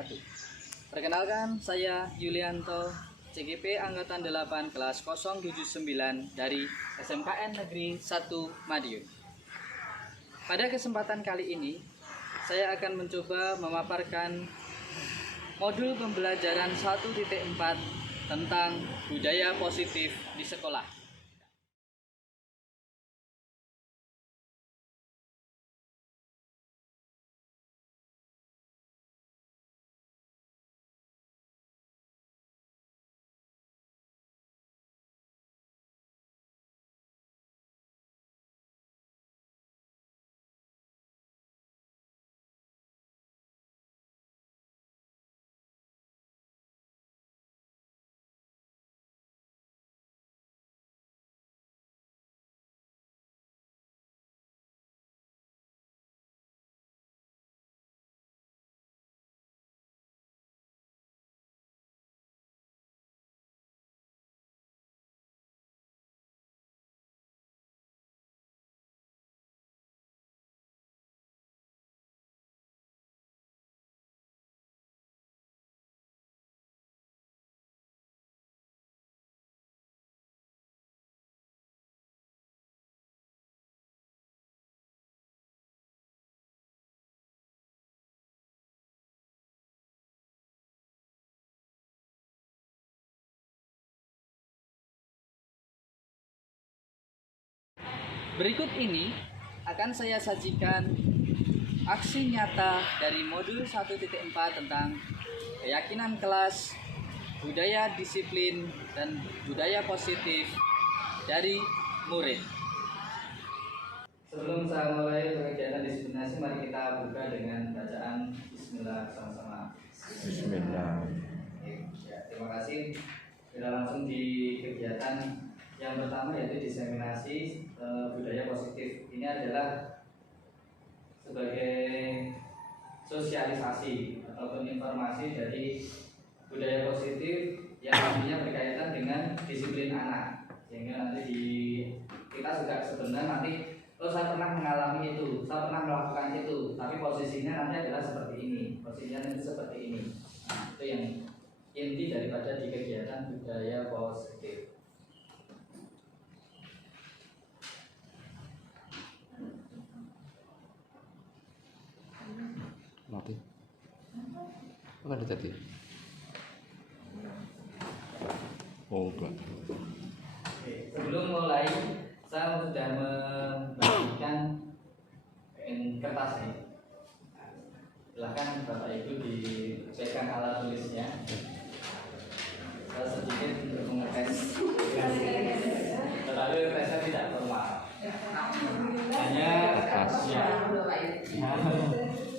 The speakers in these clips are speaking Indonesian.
wabarakatuh. Perkenalkan, saya Yulianto, CGP Angkatan 8 kelas 079 dari SMKN Negeri 1 Madiun. Pada kesempatan kali ini, saya akan mencoba memaparkan modul pembelajaran 1.4 tentang budaya positif di sekolah. Berikut ini akan saya sajikan aksi nyata dari modul 1.4 tentang keyakinan kelas, budaya disiplin, dan budaya positif dari murid. Sebelum saya mulai kegiatan disiplinasi, mari kita buka dengan bacaan Bismillah sama-sama. Bismillah. Ya, terima kasih. Kita langsung di kegiatan yang pertama, yaitu diseminasi budaya positif. Ini adalah sebagai sosialisasi ataupun informasi dari budaya positif yang nantinya berkaitan dengan disiplin anak. Sehingga nanti kita sudah sebenarnya nanti, saya pernah mengalami itu, saya pernah melakukan itu, tapi posisinya nanti adalah seperti ini, posisinya nanti seperti ini. Nah, itu yang inti daripada di kegiatan budaya positif. Mati. Apa ada tadi? Oh, enggak. Oke, sebelum mulai, saya sudah membagikan kertas ini. Silahkan Bapak Ibu dipegang alat tulisnya. Saya sedikit untuk mengetes. Tetapi tesnya tidak formal. Hanya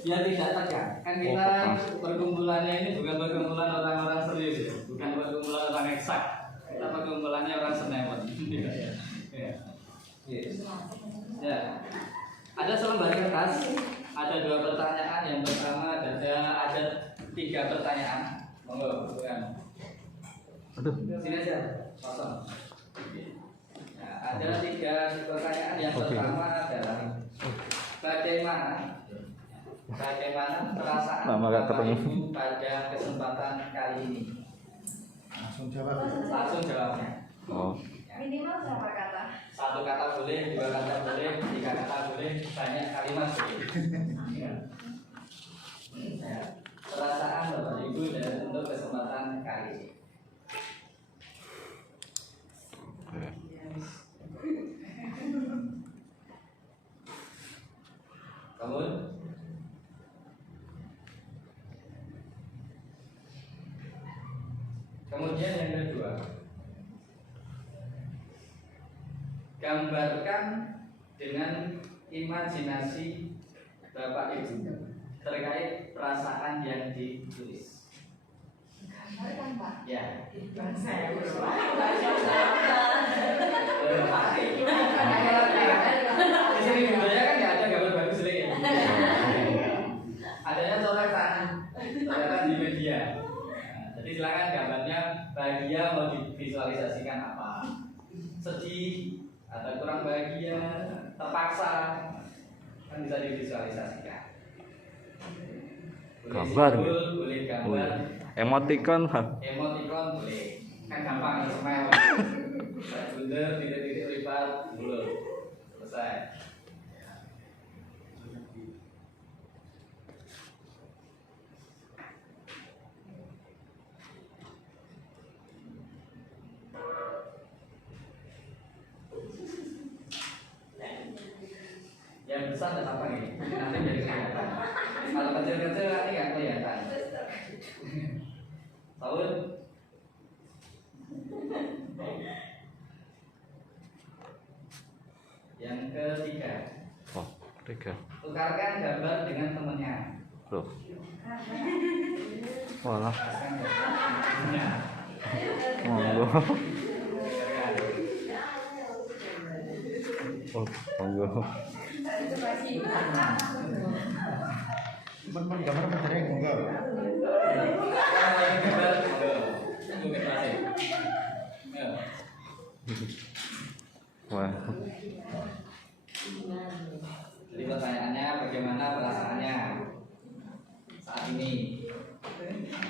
ya tidak tegang. Kan kita perkumpulannya ini bukan perkumpulan orang-orang serius, ya. Bukan perkumpulan orang eksak. Kita perkumpulannya orang senemon. Ya. Ada selembar kertas, ada 2 pertanyaan. Yang pertama ada 3 pertanyaan. Monggo, bukan. Aduh. Sini aja, kosong. Nah, ada 3 pertanyaan. Yang pertama adalah bagaimana perasaan Bapak Ibu pada kesempatan kali ini? Langsung jawabnya. Oh. Minimal berapa kata? 1 kata boleh, 2 kata boleh, 3 kata boleh, banyak kalimat boleh. Ya. Perasaan Bapak Ibu dan untuk kesempatan kali ini. Kemudian yang kedua, gambarkan dengan imajinasi Bapak Ibu terkait perasaan yang ditulis. Gambarkan Pak. Ya. Saya Di sini budaya kan nggak ada gambar bagus lagi. Adanya coretan di media. Jadi silakan gambarnya bahagia mau divisualisasikan apa, sedih atau kurang bahagia, terpaksa, kan bisa divisualisasikan. Boleh Gambar. simbol, boleh gambar, Emoticon, Pak. emoticon boleh. Kan gampang ya smile. Bundar, titik-titik lipat, mulut. Selesai. Yang besar nggak apa ini, nanti jadi kelihatan. Kalau kecil-kecil nanti nggak kelihatan. Tahun. Yang ketiga, Oh, 3. tukarkan gambar dengan temannya. Loh. Walah, Tukarkan gambar dengan temannya. monggo. Tukarkan. Oh, monggo. Teman-teman gambar mencari yang enggak. Gambar, tunggu kasih. Wah, Jadi pertanyaannya bagaimana perasaannya saat ini?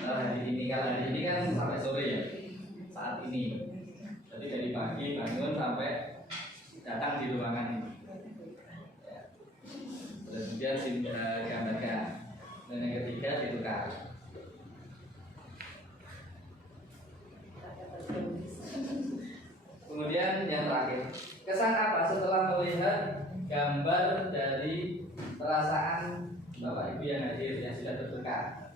Hari ini kalau hari ini kan sampai sore ya. Saat ini. Jadi dari pagi bangun sampai datang di ruangan ini. Ya. Kemudian gambarkan. Dan yang ketiga ditukar. Kemudian yang terakhir, kesan apa setelah melihat gambar dari perasaan Bapak Ibu yang hadir yang sudah tertukar?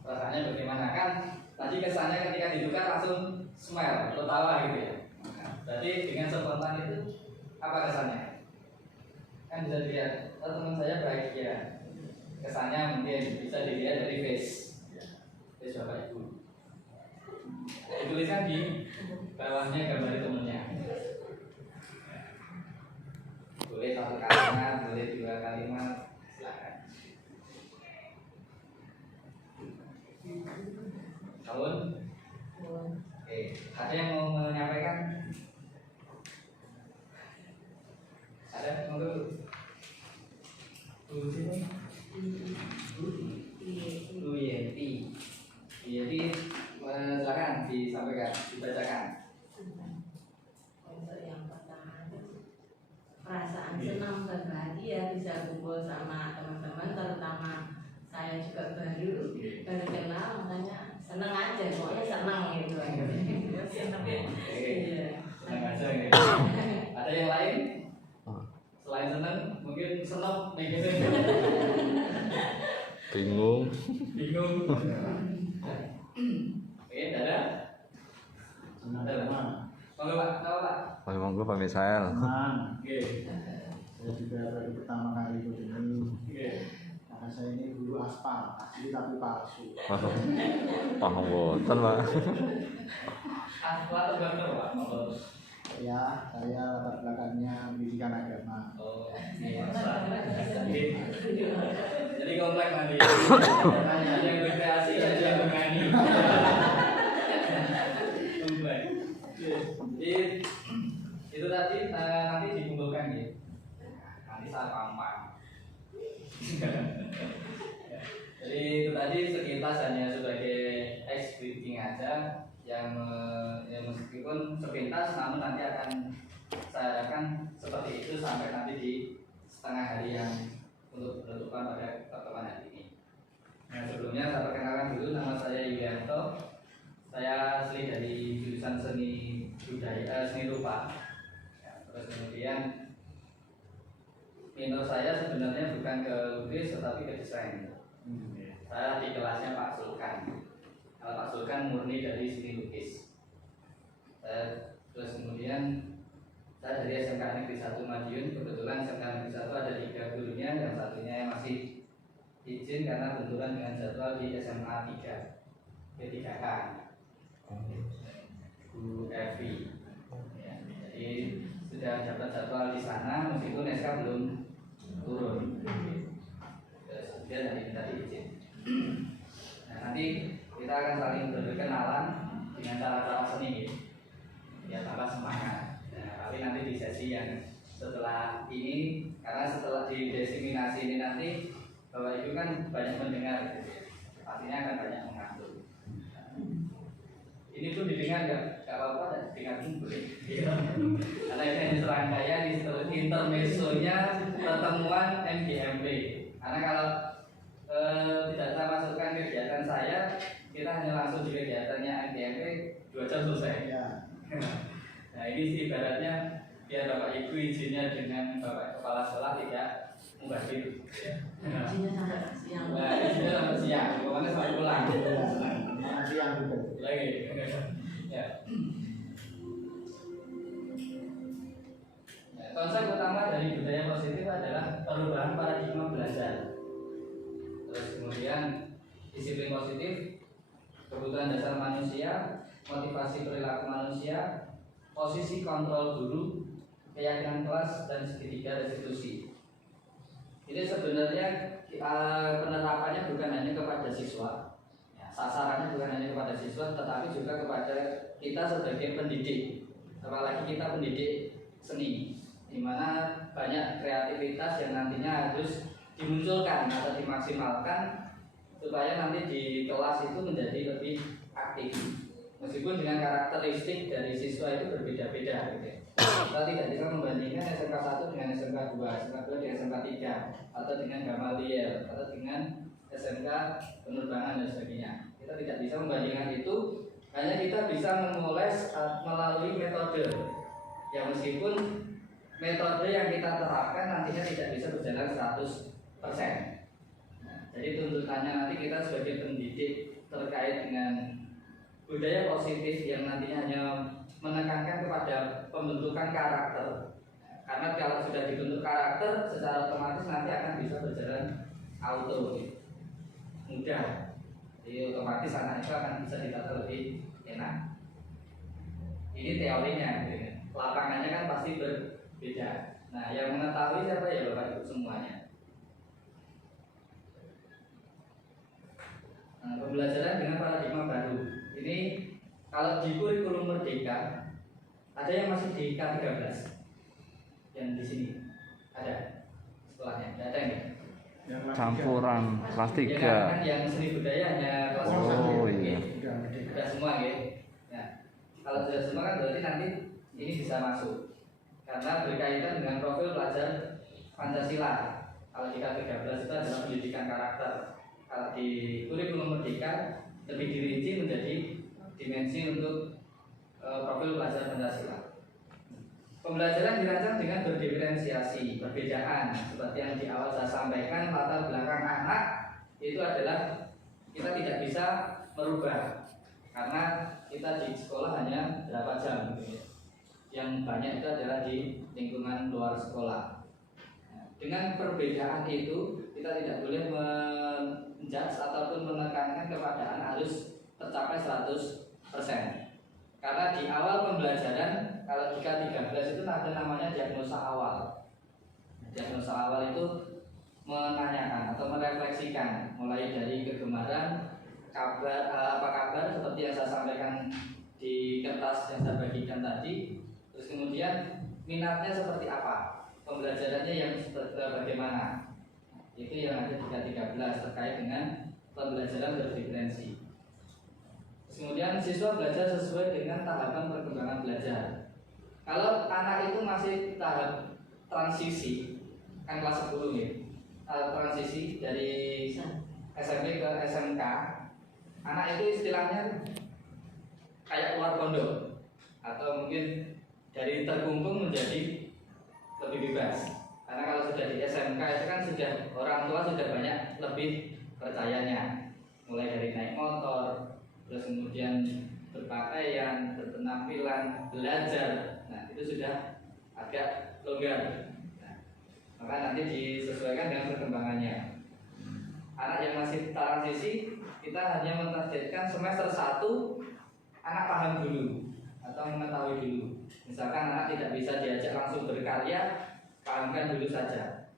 Perasaannya bagaimana? Kan tadi kesannya ketika ditukar langsung smile, tertawa gitu ya. Berarti dengan spontan itu apa kesannya? Kan bisa dilihat, oh, teman saya bahagia. Kesannya mungkin bisa dilihat dari face Bapak Ibu. Dituliskan di bawahnya gambar temennya. Boleh satu kalimat, boleh 2 kalimat, silakan. Tahun? Oke, ada yang mau menyampaikan? Ada? Mau dulu? Dulu sini. Bu Yenti. Jadi silakan disampaikan, dibacakan. Untuk yang pertama, perasaan senang dan bahagia bisa kumpul sama teman-teman, terutama saya juga baru kenal, makanya senang aja, pokoknya senang gitu. Senang. Iya. Senang aja gitu. Ada yang lain? Selain senang, mungkin senang gitu. bingung. Bingung. Oke, ada? Ada Pak. Monggo Pak, apa Pak? Monggo Pak Misael. Teman, Oke. saya juga baru pertama kali ikut ini. Oke. Karena saya ini guru aspal, asli tapi palsu. Paham boten, Pak. Latar belakang Pak. Monggo. Ya, saya latar belakangnya pendidikan agama. Oh, iya. Jadi komplek nanti. Ada yang berkreasi, ada yang bernyanyi. Komplek. Jadi itu tadi nanti dikumpulkan ya. Nanti saat pampan. Jadi itu tadi sekilas hanya sebagai briefing aja yang meskipun sepintas namun nanti akan saya harapkan seperti itu sampai nanti di setengah hari yang untuk penutupan pada pertemuan hari ini. Yang sebelumnya saya perkenalkan dulu, nama saya Yulianto. Saya asli dari jurusan seni budaya seni rupa. Ya, terus kemudian minat saya sebenarnya bukan ke lukis tetapi ke desain. Saya di kelasnya Pak Sulkan. Kalau Pak Sulkan murni dari seni lukis. Terus kemudian saya dari SMK Negeri 1 Madiun. Kebetulan SMK Negeri 1 ada 3 gurunya, yang satunya masih izin karena benturan dengan jadwal di SMA 3 P3K Bu Evi. Ya, jadi sudah dapat jadwal di sana meskipun SK belum turun. Terus kemudian hari ini tadi izin. Nah, nanti kita akan saling berkenalan dengan cara-cara seni gitu. Ya tambah semangat. Nah, tapi nanti di sesi yang setelah ini, karena setelah didiseminasi ini nanti Bapak Ibu kan banyak mendengar, gitu ya. Artinya akan banyak mengatur. Ini pun didengar nggak apa-apa, dengar pun boleh. Karena ini hanya serangkaian intermezzonya pertemuan MGMP. Karena kalau tidak saya masukkan kegiatan saya, kita hanya langsung di kegiatannya MGMP 2 jam selesai. Ya. Nah ini sih ibaratnya biar Bapak Ibu izinnya dengan Bapak Kepala Sekolah tidak mubazir. Izinnya sampai siang. Nah izinnya sampai siang, pokoknya sampai pulang. Nanti yang betul. Lagi. Ya. Nah, konsep utama dari budaya positif adalah perubahan paradigma belajar. Terus kemudian disiplin positif, kebutuhan dasar manusia, motivasi perilaku manusia, posisi kontrol guru, keyakinan kelas, dan segitiga restitusi. Ini sebenarnya penerapannya bukan hanya kepada siswa, ya, sasarannya bukan hanya kepada siswa, tetapi juga kepada kita sebagai pendidik. Apalagi kita pendidik seni, di mana banyak kreativitas yang nantinya harus dimunculkan atau dimaksimalkan supaya nanti di kelas itu menjadi lebih aktif. Meskipun dengan karakteristik dari siswa itu berbeda-beda, gitu. Kita tidak bisa membandingkan SMK 1 dengan SMK 2, SMK 2 dengan SMK 3, atau dengan Gamaliel, atau dengan SMK penerbangan dan sebagainya. Kita tidak bisa membandingkan itu, hanya kita bisa memoles melalui metode. Ya meskipun metode yang kita terapkan nantinya tidak bisa berjalan 100%. Nah, jadi tuntutannya nanti kita sebagai pendidik terkait dengan budaya positif yang nantinya hanya menekankan kepada pembentukan karakter. Karena kalau sudah dibentuk karakter, secara otomatis nanti akan bisa berjalan auto, mudah. Jadi otomatis anak itu akan bisa ditata lebih enak. Ini teorinya, lapangannya kan pasti berbeda. Nah, yang mengetahui siapa ya Bapak Ibu semuanya. Nah, pembelajaran dengan paradigma baru. Ini kalau di kurikulum Merdeka ada yang masih di K13. Yang di sini ada sekolahnya, tidak ada ini. Campuran kelas 3. Ya, kan yang seni budaya hanya kelas 1. Oh iya. Sudah semua ya. Ya. Kalau sudah semua kan berarti nanti ini bisa masuk. Karena berkaitan dengan profil pelajar Pancasila. Kalau di K13 itu adalah pendidikan karakter. Kalau di kurikulum Merdeka lebih dirinci menjadi dimensi untuk profil pelajar Pancasila. Pembelajaran dirancang dengan berdiferensiasi, perbedaan. Seperti yang di awal saya sampaikan, latar belakang anak itu adalah kita tidak bisa merubah karena kita di sekolah hanya berapa jam gitu ya. Yang banyak itu adalah di lingkungan luar sekolah. Dengan perbedaan itu kita tidak boleh menjudge ataupun menekankan kepada anak harus tercapai 100%. Karena di awal pembelajaran, kalau di K13 itu ada namanya diagnosa awal. Diagnosa awal itu menanyakan atau merefleksikan mulai dari kegemaran, kabar, apa kabar seperti yang saya sampaikan di kertas yang saya bagikan tadi. Terus kemudian minatnya seperti apa, pembelajarannya yang bagaimana. Itu yang ada di K13 terkait dengan pembelajaran berdiferensi. Kemudian siswa belajar sesuai dengan tahapan perkembangan belajar. Kalau anak itu masih tahap transisi, kan kelas 10 ya, transisi dari SMP ke SMK, anak itu istilahnya kayak keluar pondok atau mungkin dari terkungkung menjadi lebih bebas. Karena kalau sudah di SMK itu kan sudah orang tua sudah banyak lebih percayanya, mulai dari naik motor, terus kemudian berpakaian, berpenampilan, belajar. Nah itu sudah agak longgar. Nah, maka nanti disesuaikan dengan perkembangannya. Anak yang masih transisi, kita hanya mentargetkan semester 1 anak paham dulu atau mengetahui dulu. Misalkan anak tidak bisa diajak langsung berkarya, pahamkan dulu saja.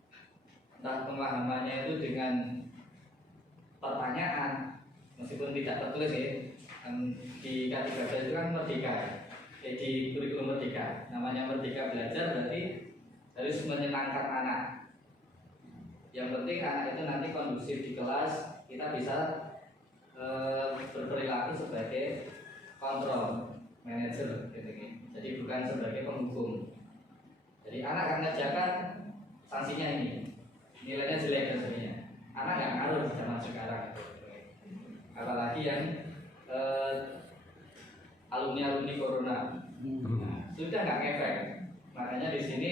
Entah pemahamannya itu dengan pertanyaan, meskipun tidak tertulis ya. Di K13 itu kan merdeka ya. Di kurikulum merdeka, namanya merdeka belajar berarti harus menyenangkan anak. Yang penting anak itu nanti kondusif di kelas, kita bisa berperilaku sebagai kontrol manajer gitu. Jadi bukan sebagai penghukum. Jadi anak akan mengerjakan sanksinya ini, nilainya jelek sebenarnya. Anak nggak ngaruh di zaman sekarang gitu. Apalagi yang alumni corona, sudah nggak ngefek. Makanya di sini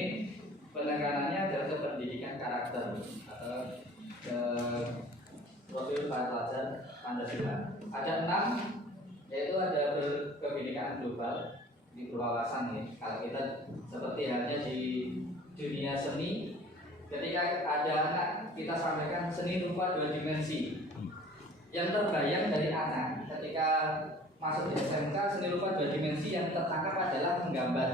penekanannya adalah ke pendidikan karakter atau ke profil para pelajar Pancasila. Ada 6, yaitu ada berkebinekaan global di berwawasan nih. Kalau kita seperti halnya di dunia seni, ketika ada anak kita sampaikan seni rupa 2 dimensi. Yang terbayang dari anak ketika masuk di SMK, seni rupa 2 dimensi yang tertangkap adalah menggambar.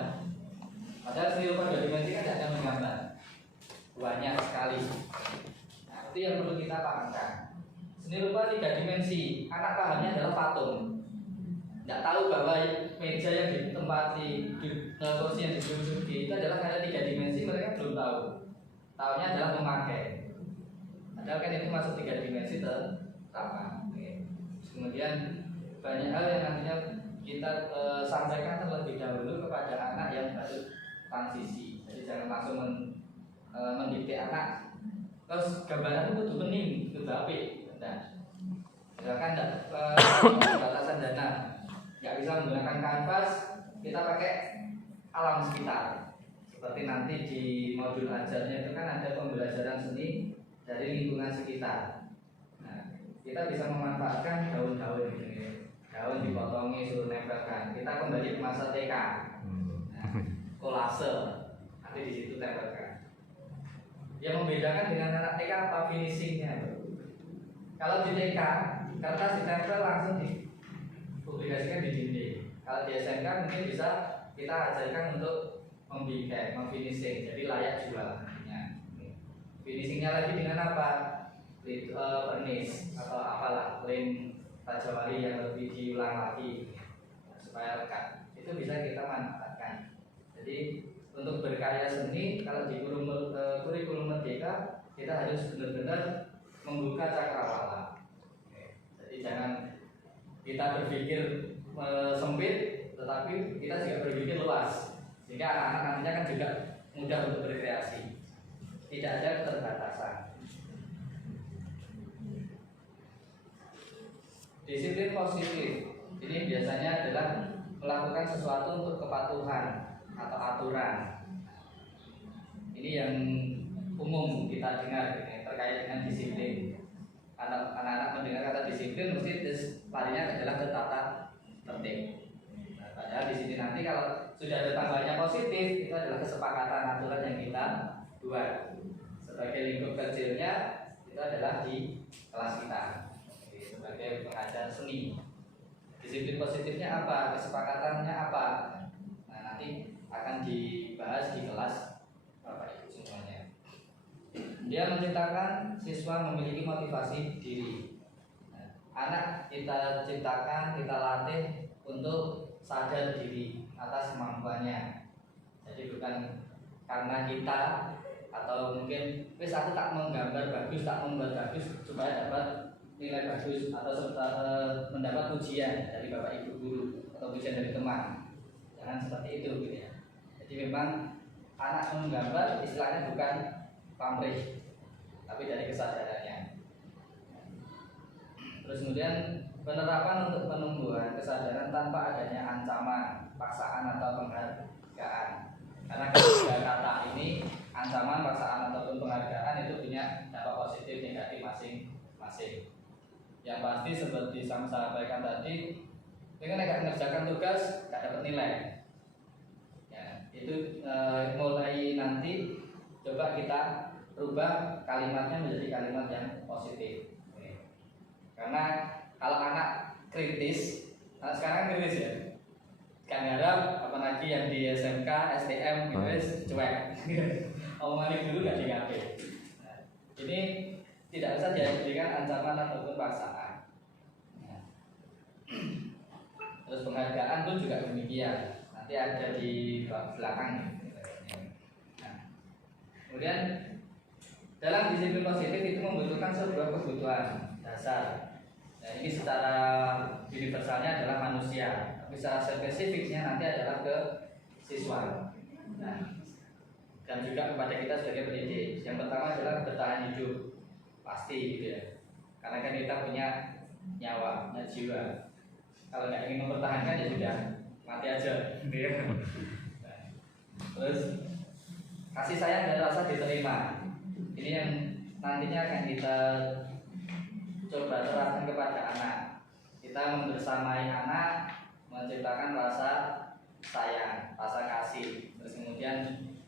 Padahal seni rupa 2 dimensi kan tidak ada menggambar, banyak sekali. Nah, itu yang perlu kita pahamkan. Seni rupa 3 dimensi, anak pahamnya adalah patung. Tidak tahu bahwa meja yang ditempati, kursi yang diduduki itu adalah karena 3 dimensi, mereka belum tahu. Tahunya adalah memakai. Padahal kan itu masuk 3 dimensi terutama. Kemudian banyak hal yang nantinya kita sampaikan terlebih dahulu kepada anak yang baru transisi. Jadi jangan langsung mendikte anak. Terus gambaran itu kudu bening, kudu apik. Nah, misalkan batasan dana, nggak bisa menggunakan kanvas, kita pakai alam sekitar. Seperti nanti di modul ajarnya itu kan ada pembelajaran seni dari lingkungan sekitar. Nah, kita bisa memanfaatkan daun-daun gitu ya. Daun dipotongi suruh nempelkan. Kita kembali ke masa TK. Nah, kolase nanti di situ tempelkan. Yang membedakan dengan anak TK apa finishingnya? Kalau di TK kertas ditempel langsung dipublikasikan di dinding. Kalau di SMK mungkin bisa kita ajarkan untuk membikin, memfinishing, jadi layak jual. Finishingnya lagi dengan apa? Vernis atau apalah, lem tajamali yang lebih diulang lagi supaya lekat. Itu bisa kita manfaatkan. Jadi untuk berkarya seni, kalau di kurikulum Merdeka kita harus benar-benar membuka cakrawala. Jadi jangan kita berpikir sempit, tetapi kita juga berpikir luas, sehingga anak-anak nantinya kan juga mudah untuk berkreasi. Tidak ada keterbatasan. Disiplin positif ini biasanya adalah melakukan sesuatu untuk kepatuhan atau aturan. Ini yang umum kita dengar terkait dengan disiplin. Anak-anak mendengar kata disiplin mesti larinya adalah ke tata tertib. Nah, padahal di sini nanti kalau sudah ada tambahannya positif, itu adalah kesepakatan aturan yang kita buat. Sebagai lingkup kecilnya itu adalah di kelas kita. Sebagai pengajar seni, disiplin positifnya apa, kesepakatannya apa, nah nanti akan dibahas di kelas Bapak Ibu semuanya. Dia menciptakan siswa memiliki motivasi diri. Nah, anak kita ciptakan, kita latih untuk sadar diri atas kemampuannya. Jadi bukan karena kita atau mungkin wis aku tak menggambar bagus, tak membuat bagus supaya dapat nilai bagus atau mendapat pujian dari Bapak Ibu guru atau pujian dari teman. Jangan seperti itu gitu ya. Jadi memang anak menggambar istilahnya bukan pamrih, tapi dari kesadarannya. Terus kemudian penerapan untuk penumbuhan kesadaran tanpa adanya ancaman, paksaan atau penghargaan. Karena ketiga kata ini, ancaman, paksaan ataupun penghargaan itu punya dampak positif negatif masing-masing. Yang pasti seperti saya sampaikan tadi, dengan tidak mengerjakan tugas tidak dapat nilai. Ya, itu mulai nanti coba kita rubah kalimatnya menjadi kalimat yang positif. Karena kalau anak kritis, anak sekarang kritis ya, kan harap apalagi yang di SMK, STM itu cuek. Omongan dulu nggak diambil. Nah, ini tidak bisa dijadikan ancaman ataupun paksaan. Nah. Terus penghargaan pun juga demikian. Nanti ada di belakang. Nah. Kemudian dalam disiplin positif itu membutuhkan sebuah kebutuhan dasar. Nah, ini secara universalnya adalah manusia, tapi secara spesifiknya nanti adalah ke siswa. Nah, dan juga kepada kita sebagai pendidik. Yang pertama adalah bertahan hidup, pasti gitu ya. Karena kan kita punya nyawa, punya jiwa. Kalau nggak ingin mempertahankan ya sudah mati aja. Gitu ya. Nah, terus kasih sayang dan rasa diterima. Ini yang nantinya akan kita coba terapkan kepada anak. Kita membersamai anak, menciptakan rasa sayang, rasa kasih. Terus kemudian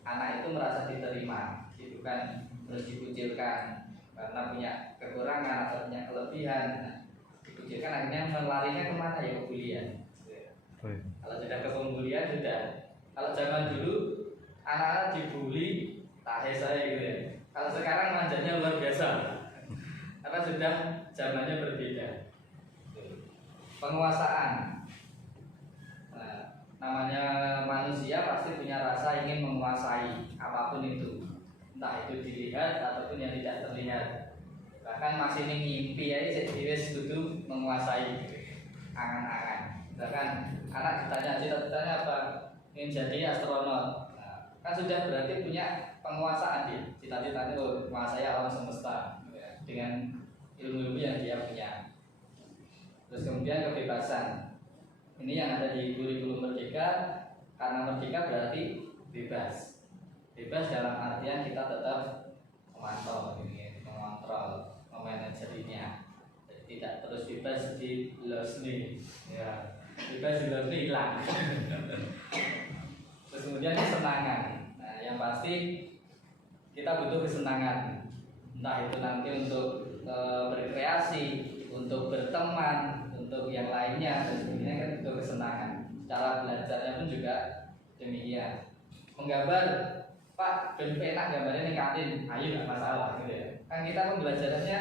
anak itu merasa diterima, bukan terus dikucilkan karena punya kekurangan atau punya kelebihan. Nah, dikucilkan akhirnya melarinya kemana ya, ke bulian. Kalau sudah ke pembulian sudah. Kalau zaman dulu anak-anak dibully, tahe saya gitu ya. Kalau sekarang manjanya luar biasa, karena sudah zamannya berbeda. Penguasaan. Nah, namanya manusia pasti punya rasa ingin menguasai apapun itu, entah itu dilihat ataupun yang tidak terlihat. Bahkan masih ini ngimpi aja jadi kudu menguasai angan-angan. Bahkan anak ditanya cita-citanya apa, ingin jadi astronot. Nah, kan sudah berarti punya penguasaan dia. Cita-citanya menguasai alam semesta dengan ilmu-ilmu yang dia punya. Terus kemudian kebebasan. Ini yang ada di kurikulum Merdeka, karena Merdeka berarti bebas. Bebas dalam artian kita tetap memantau, mengontrol, memanajerinya. Jadi tidak terus bebas di learning, ya. Bebas di learning hilang. Terus kemudian kesenangan. Nah, yang pasti kita butuh kesenangan. Entah itu nanti untuk berkreasi, untuk berteman, untuk yang lainnya, dan sebagainya kan butuh kesenangan. Cara belajarnya pun juga demikian. Menggambar, Pak, ben penak gambarnya di kantin, ayo nggak masalah gitu ya. Kan kita pembelajarannya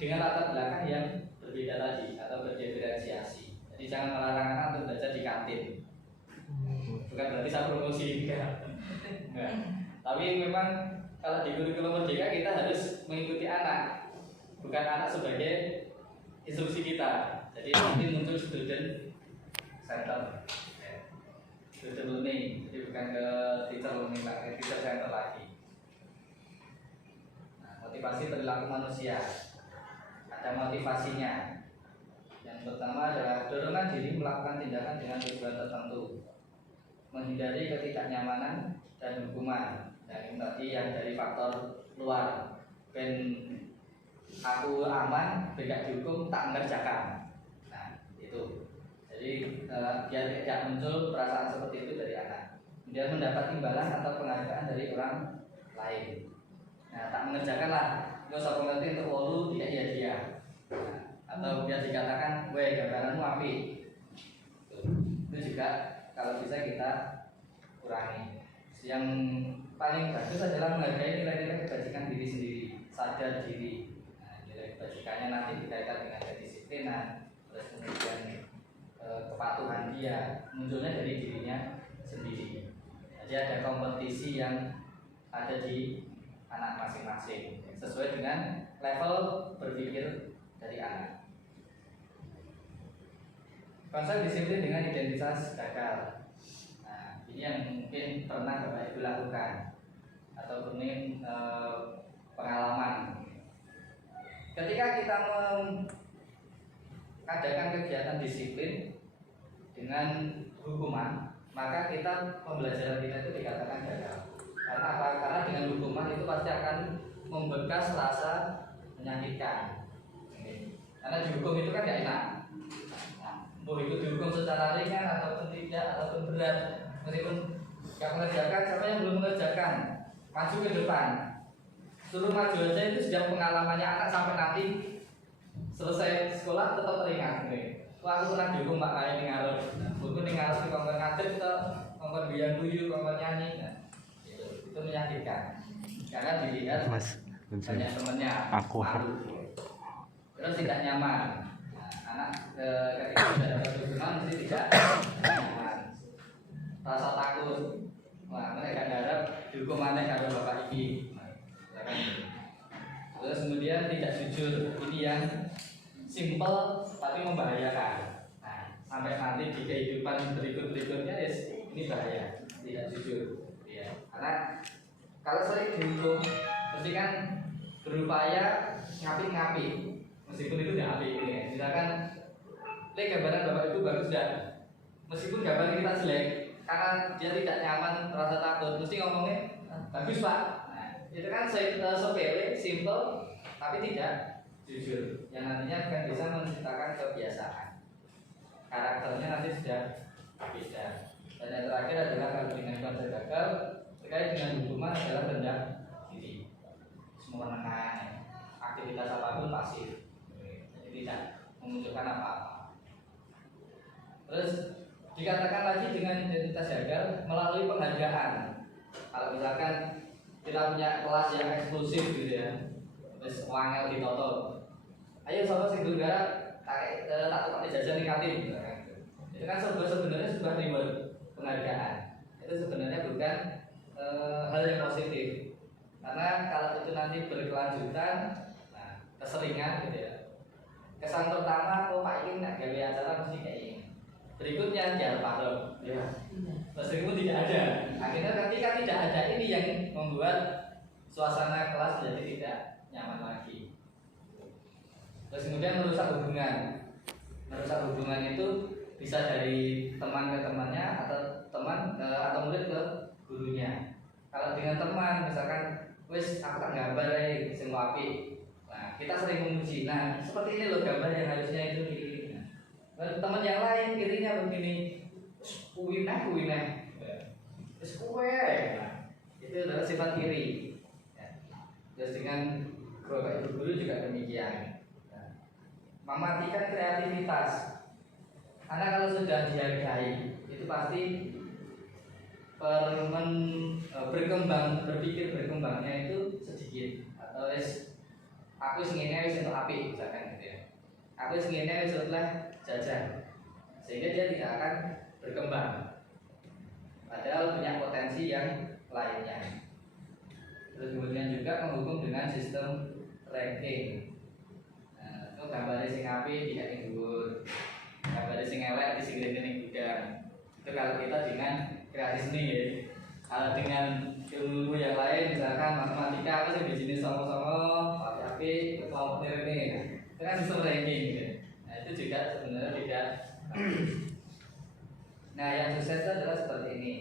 dengan latar belakang yang berbeda tadi atau berdiferensiasi. Jadi jangan melarang anak untuk belajar di kantin. Bukan berarti saya promosi enggak. Tapi memang kalau di kurikulum Merdeka kita harus mengikuti anak, bukan anak sebagai instruksi kita. Jadi nanti muncul student center, student learning, jadi bukan ke teacher learning lagi, teacher center lagi. Nah, motivasi perilaku manusia, ada motivasinya. Yang pertama adalah dorongan diri melakukan tindakan dengan tujuan tertentu, menghindari ketidaknyamanan dan hukuman. Dan ini tadi yang dari faktor luar, ben aku aman, tidak dihukum, tak mengerjakan. Nah, itu. Jadi biar tidak muncul perasaan seperti itu dari anak. Kemudian mendapat imbalan atau penghargaan dari orang lain. Nah, tak mengerjakan lah. Nggak usah pengerti untuk wolu, tidak iya dia. Nah, atau biar dikatakan, weh gambaranmu api. Itu juga kalau bisa kita kurangi. Yang paling bagus adalah menghargai nilai-nilai kebajikan diri sendiri, sadar diri. Nah, nilai kebajikannya nanti dikaitkan dengan kedisiplinan, terus kemudian kepatuhan dia munculnya dari dirinya sendiri. Jadi ada kompetisi yang ada di anak masing-masing sesuai dengan level berpikir dari anak. Konsep disiplin dengan identitas gagal. Nah, ini yang mungkin pernah Bapak Ibu lakukan atau ini pengalaman. Ketika kita mengadakan kegiatan disiplin dengan hukuman, maka kita pembelajaran kita itu dikatakan gagal. Karena apa? Karena dengan hukuman itu pasti akan membekas rasa menyakitkan. Karena dihukum itu kan gak enak. Mau itu dihukum secara ringan ataupun tidak ataupun berat, meskipun gak mengerjakan, siapa yang belum mengerjakan maju ke depan, suruh maju aja itu sudah pengalamannya anak sampai nanti selesai sekolah tetap teringat. Wah, aku pernah dihukum Pak Rai ngarep, buku ngarep di kongkon ngadep atau kongkon biang guyu, kongkon nyanyi. Nah, itu menyakitkan karena dilihat banyak temennya malu, terus tidak nyaman. Anak ketika sudah dapat dukungan mesti tidak nyaman, rasa takut. Wah, mereka harap dihukum aneh kalau bapak ini. jujur. Ini yang simple tapi membahayakan. Nah, sampai nanti di kehidupan berikutnya ini bahaya, tidak jujur. Ya. Karena kalau sering dihukum, mesti kan berupaya ngapi-ngapi, meskipun itu tidak api ini. Ya. Misalkan, gambaran bapak itu bagus dan meskipun gambar kita jelek, karena dia tidak nyaman, rasa takut, mesti ngomongnya bagus pak. Nah, itu kan sepele, simple, tapi tidak jujur. Yang nantinya akan bisa menciptakan kebiasaan. Karakternya nanti sudah beda. Dan yang terakhir adalah kalau dengan konsep gagal terkait dengan hukuman adalah rendah diri, semua menengah, aktivitas apapun pasif, jadi tidak menunjukkan apa-apa. Terus dikatakan lagi dengan identitas gagal melalui penghargaan. Kalau misalkan kita punya kelas yang eksklusif gitu ya, terus wangel ditoto, ayo sobat sing gara tak tukang jajan di kantin gitu kan. Itu kan sebenarnya sebuah reward, penghargaan. Itu sebenarnya bukan hal yang positif. Karena kalau itu nanti berkelanjutan, nah, keseringan gitu ya. Kesan pertama, oh Pak ini nak gawe acara mesti kayak ini. Berikutnya dia paham, ya. Meskipun tidak ada. Akhirnya ketika tidak ada ini yang membuat suasana kelas jadi tidak nyaman lagi. Terus kemudian merusak hubungan. Merusak hubungan itu bisa dari teman ke temannya atau teman atau murid ke gurunya. Kalau dengan teman, misalkan, wis aku tak gambar sing apik. Nah, kita sering memuji. Nah, seperti ini loh gambar yang harusnya itu ini. Nah, teman yang lain kirinya begini, kuwineh. Wis kuwe. Nah, itu adalah sifat kiri. Ya. Terus dengan bapak ibu guru juga demikian. Mematikan kreativitas. Karena kalau sudah dihargai, itu pasti berpikir berkembangnya itu sedikit. Atau aku ngene wis entuk apik misalkan gitu ya. Aku ngene wis oleh jajan. Sehingga dia tidak akan berkembang. Padahal punya potensi yang lainnya. Terus kemudian juga menghukum dengan sistem ranking. Nah, itu gambarnya sing apik tidak dhuwur. Gambarnya sing elek di sing ning gudang. Itu kalau kita dengan kreasi seni ya. Kalau dengan ilmu yang lain misalkan matematika apa sih di sini sama-sama api kelompok ini. Itu kan sistem ranking gitu. Nah, itu juga sebenarnya tidak. Nah, yang sukses adalah seperti ini.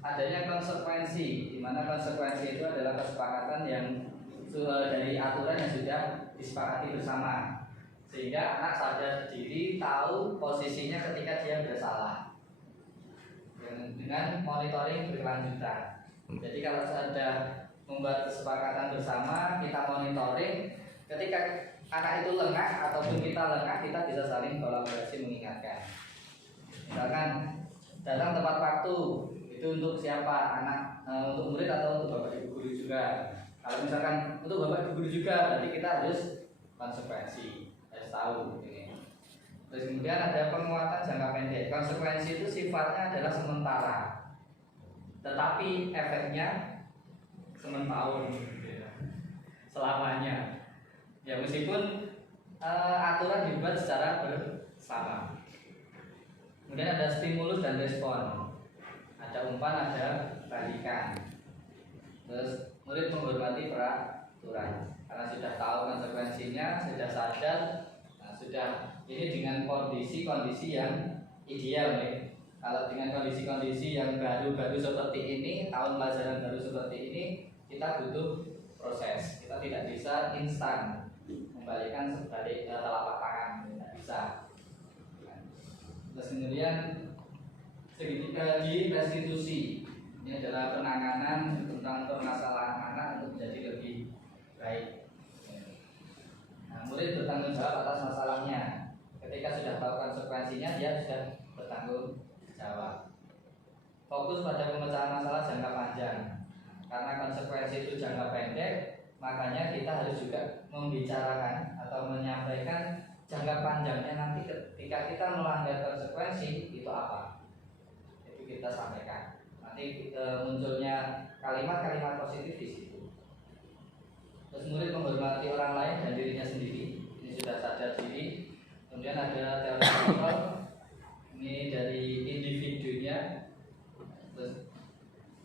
Adanya konsekuensi, di mana konsekuensi itu adalah kesepakatan yang dari aturan yang sudah disepakati bersama. Sehingga anak sadar diri, tahu posisinya ketika dia bersalah. Dengan monitoring berkelanjutan. Jadi kalau sudah membuat kesepakatan bersama, kita monitoring. Ketika anak itu lengah ataupun kita lengah, kita bisa saling kolaborasi mengingatkan. Misalkan datang tepat waktu, itu untuk siapa? Anak, untuk murid atau untuk bapak ibu guru juga. Kalau misalkan untuk bapak ibu guru juga, berarti kita harus konsekuensi. Tahu ini. Terus kemudian ada penguatan jangka pendek. Konsekuensi itu sifatnya adalah sementara, tetapi efeknya sementahun, selamanya. Ya meskipun aturan dibuat secara bersama. Kemudian ada stimulus dan respon. Ada umpan, ada balikan. Terus murid menghormati peraturan karena sudah tahu konsekuensinya, sudah sadar. Sudah ini dengan kondisi-kondisi yang ideal nih. Kalau dengan kondisi-kondisi yang baru-baru seperti ini, tahun pelajaran baru seperti ini, kita butuh proses. Kita tidak bisa instan membalikan sebalik telapak tangan, tidak bisa. Terus kemudian di restitusi, ini adalah penanganan tentang permasalahan anak untuk menjadi lebih baik. Nah, murid bertanggung jawab atas masalahnya. Ketika sudah tahu konsekuensinya, dia sudah bertanggung jawab. Fokus pada pemecahan masalah jangka panjang. Karena konsekuensi itu jangka pendek, makanya kita harus juga membicarakan atau menyampaikan jangka panjangnya nanti ketika kita melanggar konsekuensi itu apa. Itu kita sampaikan. Nanti munculnya kalimat-kalimat positif di situ. Terus murid menghormati orang lain dan dirinya sendiri. Ini sudah sadar diri. Kemudian ada teori kontrol. Ini dari individunya. Terus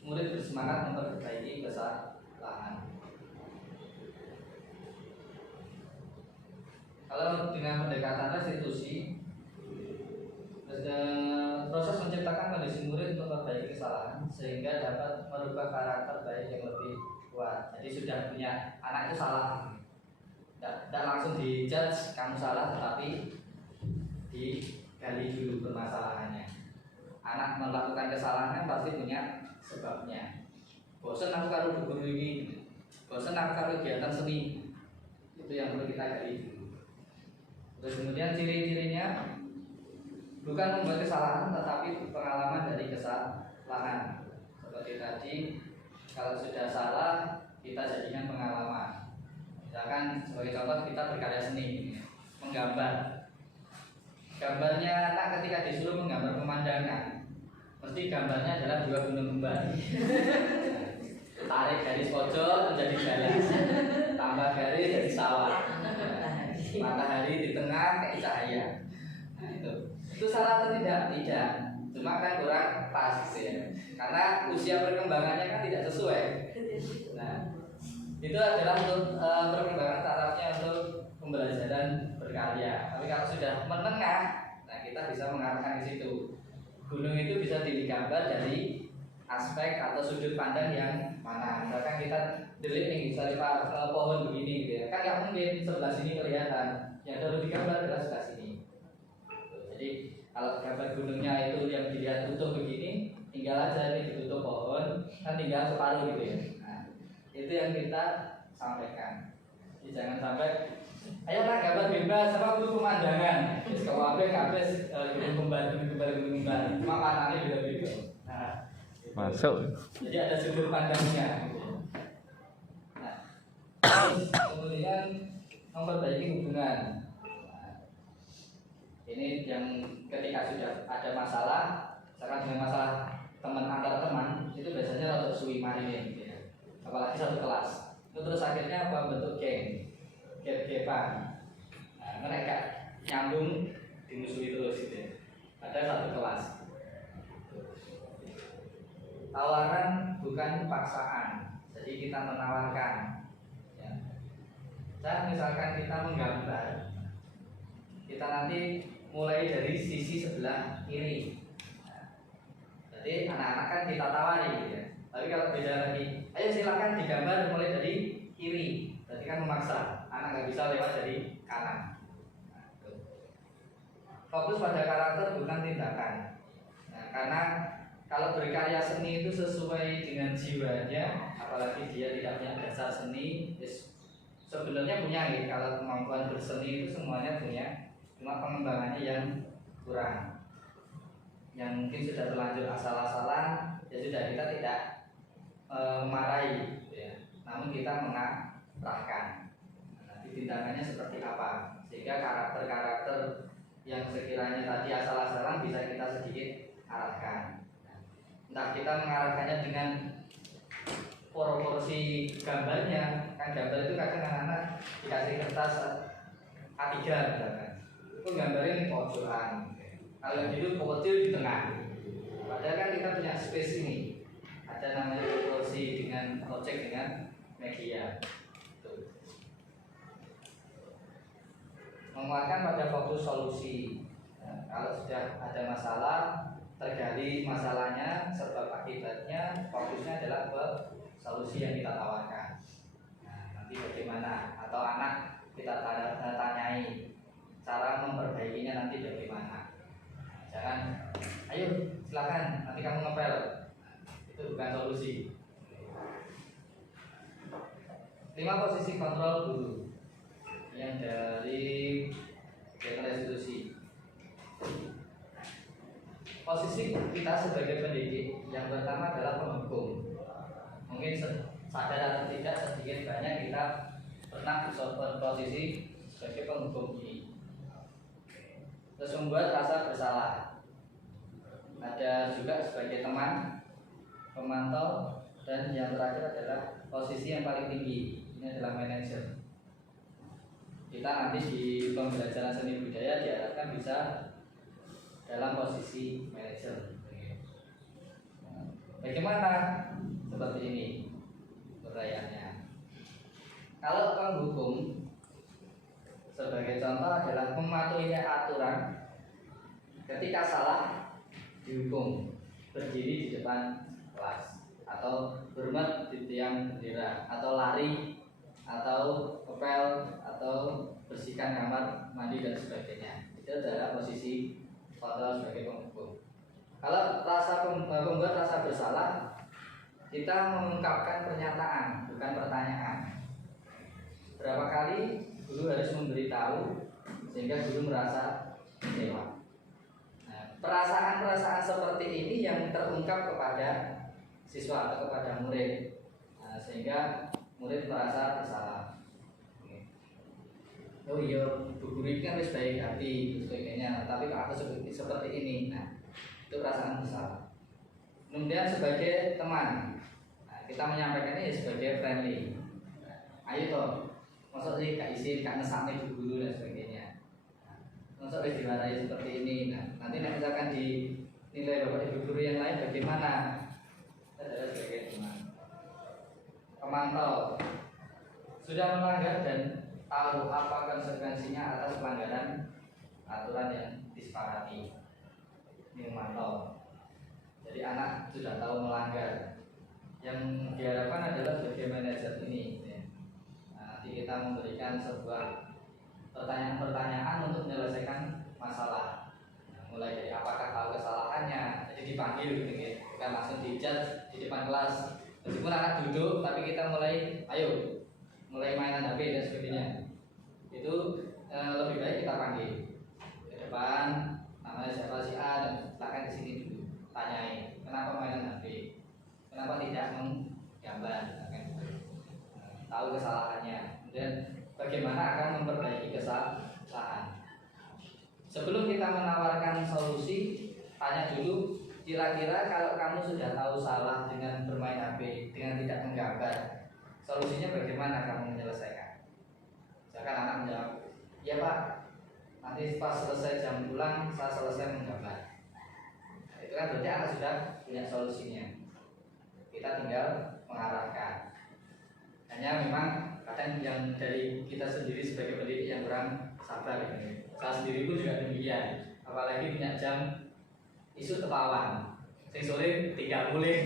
murid bersemangat memperbaiki kesalahan. Kalau dengan pendekatan restitusi, proses menciptakan kondisi murid untuk memperbaiki kesalahan sehingga dapat merubah karakter baik yang lebih kuat. Jadi sudah punya anak itu salah, tidak langsung dijudge kamu salah, tetapi digali dulu permasalahannya. Anak melakukan kesalahan pasti punya sebabnya. Bosan aku karo guru ini, bosan aku karo kegiatan seni, itu yang perlu kita gali. Terus kemudian ciri-cirinya bukan membuat kesalahan, tetapi pengalaman dari kesalahan. Seperti tadi, kalau sudah salah kita jadikan pengalaman. Misalkan sebagai contoh kita berkarya seni, menggambar. Gambarnya anak ketika disuruh menggambar pemandangan, mesti gambarnya adalah dua gunung kembar. Tarik garis pojok menjadi jalan, tambah garis jadi sawah, matahari di tengah kayak cahaya. Nah, itu salah atau tidak? Tidak, cuma kan kurang pas ya, karena usia perkembangannya kan tidak sesuai. Nah, itu adalah untuk perkembangan tarafnya untuk pembelajaran berkarya. Tapi kalau sudah menengah, nah kita bisa mengarahkan ke situ. Gunung itu bisa digambar dari aspek atau sudut pandang yang mana. Misalkan kita delik nih, misalnya pohon begini gitu ya, kan nggak mungkin sebelah sini kelihatan. Yang harus digambar adalah sebelah sini. Jadi kalau gambar gunungnya itu yang dilihat utuh begini, tinggal aja ini ditutup pohon, kan tinggal separuh gitu ya. Nah, itu yang kita sampaikan. Jadi jangan sampai ayo lah gambar bebas sama untuk pemandangan. Terus kalau habis gunung kembar, cuma panahnya beda-beda. Nah, Masuk. jadi ada sudut pandangnya. Nah, terus kemudian memperbaiki hubungan. Nah, ini yang ketika sudah ada masalah, misalkan dengan masalah teman antar teman, itu biasanya untuk suwi marine, gitu ya. Apalagi satu kelas. Itu terus akhirnya apa, bentuk geng, gap-gapan. Nah, mereka nyambung dimusuhi terus gitu ya. Ada satu kelas. Tawaran bukan paksaan, jadi kita menawarkan. Ya. Dan misalkan kita menggambar, kita nanti mulai dari sisi sebelah kiri. Nah, jadi anak-anak kan kita tawari, gitu ya. Tapi kalau beda lagi, ayo silakan digambar mulai dari kiri. Berarti kan memaksa, anak nggak bisa lewat dari kanan. Nah, fokus pada karakter bukan tindakan. Nah, karena kalau berkarya seni itu sesuai dengan jiwanya, apalagi dia tidak punya dasar seni, sebenarnya punya ya. Kalau kemampuan berseni itu semuanya punya, cuma pengembangannya yang kurang. Yang mungkin sudah terlanjur asal-asalan, ya sudah, kita tidak memarahi, gitu ya. Namun kita mengarahkan. Nanti tindakannya seperti apa, sehingga karakter-karakter yang sekiranya tadi asal-asalan bisa kita sedikit arahkan. Entah kita mengarahkannya dengan proporsi gambarnya, kan gambar itu kadang anak-anak dikasih kertas A3 misalkan, itu gambarnya pojokan, kalau yang itu kecil di tengah. Padahal kan kita punya space ini, ada namanya proporsi dengan objek dengan media. Menguatkan pada fokus solusi. Nah, kalau sudah ada masalah, tergali masalahnya, sebab akibatnya, fokusnya adalah ke solusi yang kita tawarkan. Nah, nanti bagaimana, atau anak kita tanyai cara memperbaikinya nanti bagaimana. Nah, jangan, ayo silakan nanti kamu ngepel, itu bukan solusi. 5 posisi kontrol guru yang dari restitusi. Posisi kita sebagai pendidik yang pertama adalah penghukum. Mungkin sadar atau tidak, sedikit banyak kita pernah berposisi sebagai penghukum ini. Terus membuat rasa bersalah. Ada juga sebagai teman, pemantau, Dan yang terakhir adalah posisi yang paling tinggi, ini adalah manajer. Kita nanti di pembelajaran seni budaya diharapkan bisa dalam posisi manajer. Bagaimana? Seperti ini pertanyaannya. Kalau penghukum sebagai contoh adalah mematuhi aturan, ketika salah dihukum, berdiri di depan kelas, atau hormat di tiang bendera, atau lari, atau ngepel, atau bersihkan kamar mandi dan sebagainya. Itu adalah posisi kontrol sebagai penghukum. Kalau membuat rasa bersalah, kita mengungkapkan pernyataan, bukan pertanyaan. Berapa kali guru harus memberitahu sehingga guru merasa kecewa. Nah, perasaan-perasaan seperti ini yang terungkap kepada siswa atau kepada murid, nah, sehingga murid merasa bersalah. Oh iya, bu guru ini kan harus baik hati dan sebagainya, tapi kok aku seperti ini. Nah, itu perasaan bersalah. Kemudian sebagai teman, nah, kita menyampaikan ini sebagai friendly. Nah, ayo toh, maksud sih gak izin, gak ngesaknya bu guru dan sebagainya. Nah, maksud harus diwarai seperti ini. Nah, nanti misalkan dinilai bapak ibu guru yang lain bagaimana? Kita adalah sebagai teman. Pemantau sudah melanggar dan tahu apa konsekuensinya atas pelanggaran aturan yang disepakati. Ini memantau. Jadi anak sudah tahu melanggar. Yang diharapkan adalah sebagai manajer ini. Nah, nanti kita memberikan sebuah pertanyaan-pertanyaan untuk menyelesaikan masalah. Nah, mulai dari apakah tahu kesalahannya, jadi dipanggil gitu, bukan langsung dijudge di depan kelas. Meskipun anak duduk, tapi kita mulai mainan HP dan sebagainya. Itu lebih baik kita panggil ke depan, namanya siapa si A, dan silakan di sini dulu. Tanyai, kenapa mainan HP? Kenapa tidak menggambar? Tahu kesalahannya. Kemudian bagaimana akan memperbaiki kesalahan. Sebelum kita menawarkan solusi, tanya dulu, kira-kira kalau kamu sudah tahu salah dengan bermain HP, dengan tidak menggambar, solusinya bagaimana kamu menyelesaikan? Misalkan anak menjawab, ya Pak, nanti pas selesai jam pulang saya selesai menggambar. Nah, itu kan berarti anak sudah punya solusinya. Kita tinggal mengarahkan. Hanya memang kadang yang dari kita sendiri sebagai pendidik yang kurang sabar ini. Saya sendiri pun juga demikian. Apalagi punya jam isu tepawan, sing sore tinggal mulai.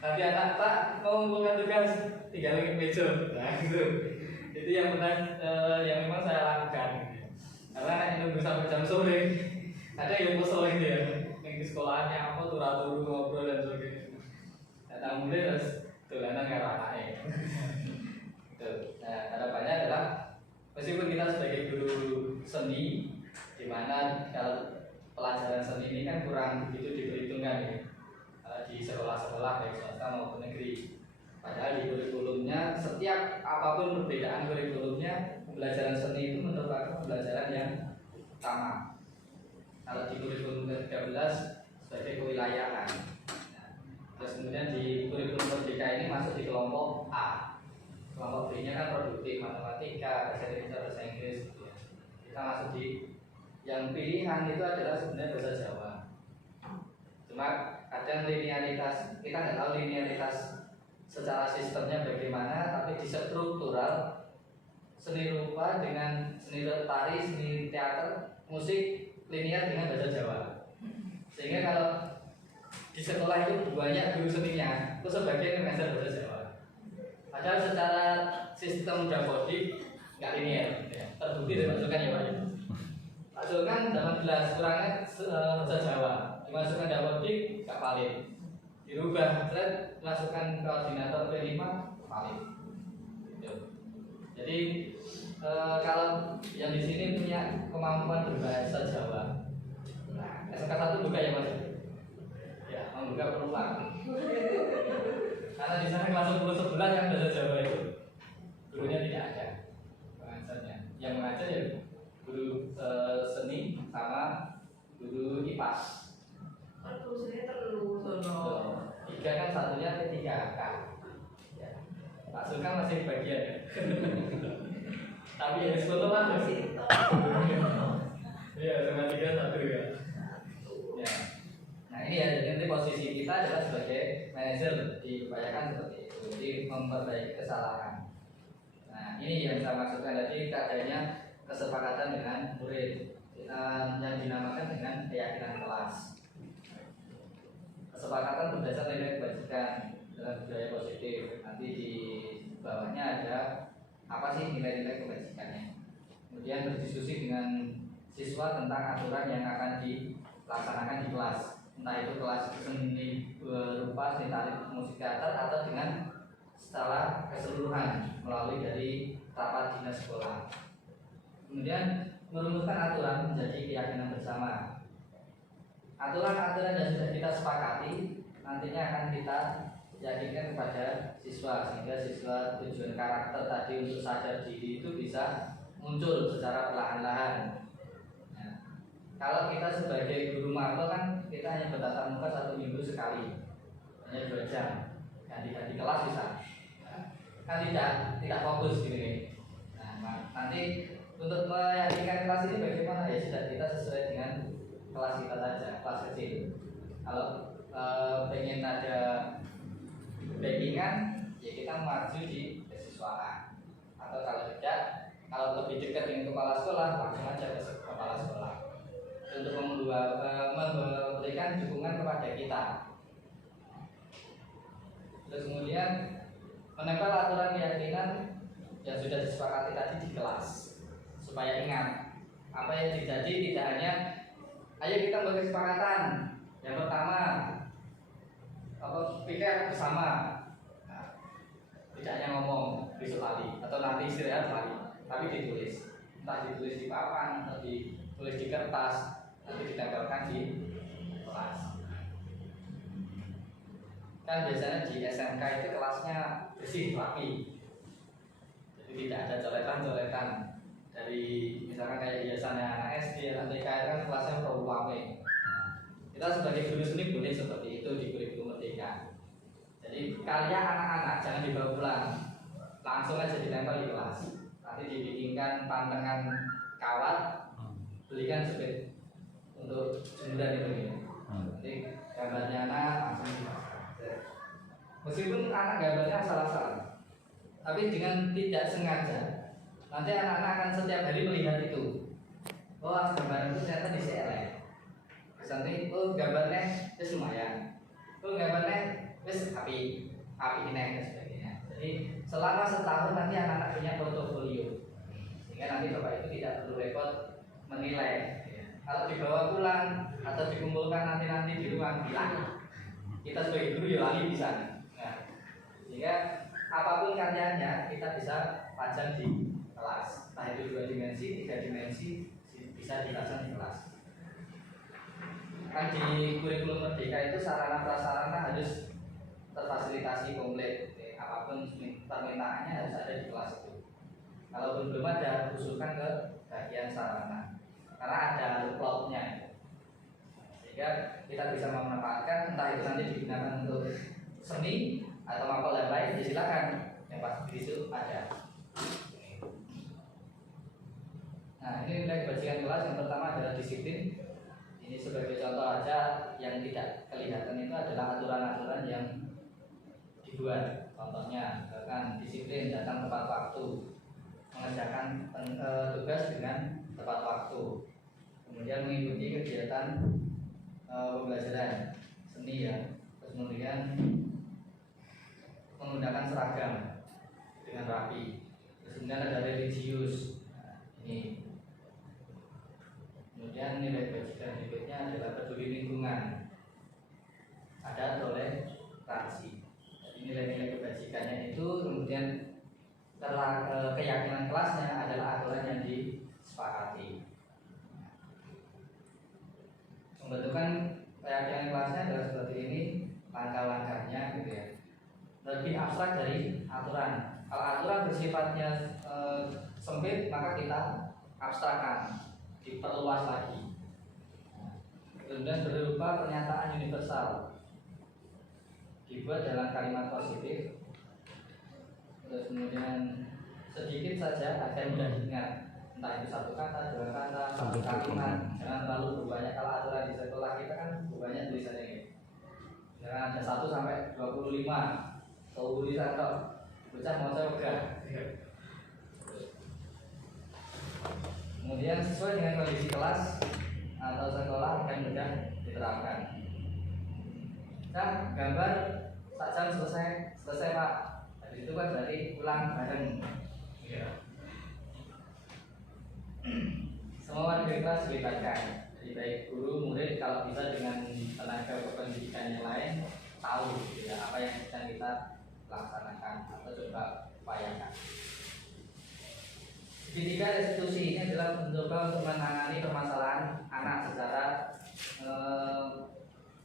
Nanti anak Pak mau mengumpulkan tugas, tinggal lagi meja. Nah, gitu. Itu yang benar, yang memang saya lakukan. Karena anak nunggu sampai jam sore, ada yang kesel gitu ya. Yang di sekolahnya apa turu ngobrol dan sebagainya. Datang mulai terus tulanan karo anaknya. Gitu. Nah, harapannya adalah meskipun kita sebagai guru seni, di mana kalau pelajaran seni ini kan kurang begitu diperhitungkan ya di sekolah-sekolah baik swasta maupun negeri. Padahal di kurikulumnya setiap apapun perbedaan kurikulumnya, pembelajaran seni itu merupakan pembelajaran yang utama. Kalau di kurikulum ke-13 sebagai kewilayahan. Nah, terus kemudian di kurikulum merdeka ini masuk di kelompok A. Kelompok B-nya kan produktif, matematika, bahasa Indonesia, bahasa Inggris gitu ya. Kita masuk di yang pilihan itu adalah sebenarnya bahasa Jawa. Cuma kadang linearitas, kita nggak tahu linearitas secara sistemnya bagaimana, tapi di struktural seni rupa dengan seni tari, seni teater, musik linear dengan bahasa Jawa. Sehingga kalau di sekolah itu banyak guru seninya, itu sebagian mengajar bahasa Jawa. Padahal secara sistem dapodik nggak linear, ya. Terbukti dari masukan ya Pak. Masukkan 18 kurangnya bahasa Jawa, dimasukkan dapodik nggak valid, dirubah, masukkan koordinator P5 valid. Gitu. Jadi kalau yang di sini punya kemampuan berbahasa Jawa, nah SMK 1 buka ya Mas? Ya, membuka peluang. Karena di sana kelas 10-11 yang bahasa Jawa itu gurunya tidak ada pengajarnya. Yang mengajar ya guru seni sama guru IPAS. Seni terlalu sono. 3 kan satunya P3. Suka masih bagian ya. Tapi ya sebelum masih. Iya, sama 3-1 ya. Ya. Nah ini ya, jadi nanti posisi kita adalah sebagai manajer diupayakan seperti itu, jadi memperbaiki kesalahan. Nah ini yang saya maksudkan tadi keadaannya kesepakatan dengan murid yang dinamakan dengan keyakinan kelas. Kesepakatan berdasar nilai kebajikan dalam budaya positif. Nanti di bawahnya ada apa sih nilai-nilai kebajikannya. Kemudian berdiskusi dengan siswa tentang aturan yang akan dilaksanakan di kelas, entah itu kelas seni berupa seni tari, musik teater, atau dengan secara keseluruhan melalui dari rapat dinas sekolah. Kemudian merumuskan aturan menjadi keyakinan bersama. Aturan-aturan yang sudah kita sepakati nantinya akan kita yakinkan kepada siswa, sehingga siswa tujuan karakter tadi untuk sadar diri itu bisa muncul secara perlahan-lahan. Kalau kita sebagai guru mapel kan kita hanya bertatap muka 1 minggu sekali, hanya 2 jam, ganti-ganti kelas bisa, kan tidak fokus gitu nih. Nah nanti untuk meyakinkan kelas ini bagaimana ya sudah kita sesuai dengan kelas kita saja, kelas kecil. Kalau pengen ada backingan ya kita maju di kesiswaan, atau kalau tidak, kalau lebih dekat dengan kepala sekolah langsung aja ke kepala sekolah untuk memberikan dukungan kepada kita. Terus kemudian menempel aturan keyakinan yang sudah disepakati tadi di kelas, supaya ingat apa yang terjadi. Tidak hanya ayo kita berkesepakatan yang pertama pikir bersama, nah, tidak hanya ngomong besok lagi atau nanti istirahat lagi, tapi ditulis, entah ditulis di papan atau ditulis di kertas, nanti ditempelkan di kelas. Kan biasanya di SMK itu kelasnya bersih, rapi, jadi tidak ada coretan-coretan dari misalkan kayak biasanya anak SD, anak TK kan kelasnya pro-wame. Kita sebagai guru seni boleh seperti itu di kurikulum merdeka. Jadi karya anak-anak jangan dibawa pulang, langsung aja ditempel di kelas. Nanti dibikinkan pantangan kawat, belikan sepit untuk jemuran itu ya. Nanti gambarnya anak langsung dipasang. Meskipun anak gambarnya salah-salah, tapi dengan tidak sengaja nanti anak-anak akan setiap hari melihat itu. Oh gambar itu ternyata di CLN. Nanti oh gambarnya itu lumayan, oh gambarnya wis api ini dan sebagainya. Jadi selama setahun nanti anak-anak punya portofolio, sehingga nanti bapak itu tidak perlu repot menilai. Kalau dibawa pulang atau dikumpulkan nanti di rumah hilang, kita sebagai guru ya lali bisa. Nah, sehingga apapun karyanya kita bisa pajang di kelas, entah itu 2 dimensi, 3 dimensi, bisa dipasang di kelas. Kan di kurikulum merdeka itu sarana prasarana harus terfasilitasi komplit. Apapun permintaannya harus ada di kelas itu. Kalau belum ada, usulkan ke bagian sarana, karena ada plotnya, sehingga kita bisa memanfaatkan. Entah itu nanti digunakan untuk seni atau mapel yang lain, ya silakan. Yang pasti di situ ada. Nah ini nilai kebajikan kelas. Yang pertama adalah disiplin. Ini sebagai contoh aja yang tidak kelihatan itu adalah aturan-aturan yang dibuat. Contohnya, kan disiplin datang tepat waktu, mengerjakan tugas dengan tepat waktu, kemudian mengikuti kegiatan pembelajaran seni ya, terus kemudian menggunakan seragam dengan rapi, terus kemudian ada religius. Nah, ini kemudian nilai kebajikan berikutnya adalah peduli lingkungan, ada toleransi. Jadi nilai-nilai kebajikannya itu kemudian keyakinan kelasnya adalah aturan yang disepakati. Pembentukan keyakinan kelasnya adalah seperti ini langkah-langkahnya gitu ya. Lebih abstrak dari aturan. Kalau aturan bersifatnya sempit, maka kita abstrakkan, diperluas lagi. Kemudian berupa pernyataan universal, dibuat dalam kalimat positif. Terus saja agar mudah diingat. Entah itu satu kata, dua kata, satu kalimat. Jangan terlalu berbanyak. Kalau aturan di sekolah kita kan berbanyak tulisannya gitu. Jangan ada 1 sampai 25. Tulisan tok. Bocah mau saya ogah. Kemudian sesuai dengan kondisi kelas atau sekolah akan mudah diterapkan. Nah, gambar tak jam selesai Pak. Habis itu kan berarti ulang bareng. Semua warga kelas dilibatkan. Jadi baik guru, murid kalau bisa dengan tenaga kependidikan yang lain tahu gitu ya, apa yang sedang kita laksanakan atau coba upayakan. Ketiga, restitusi ini adalah mencoba untuk menangani permasalahan anak secara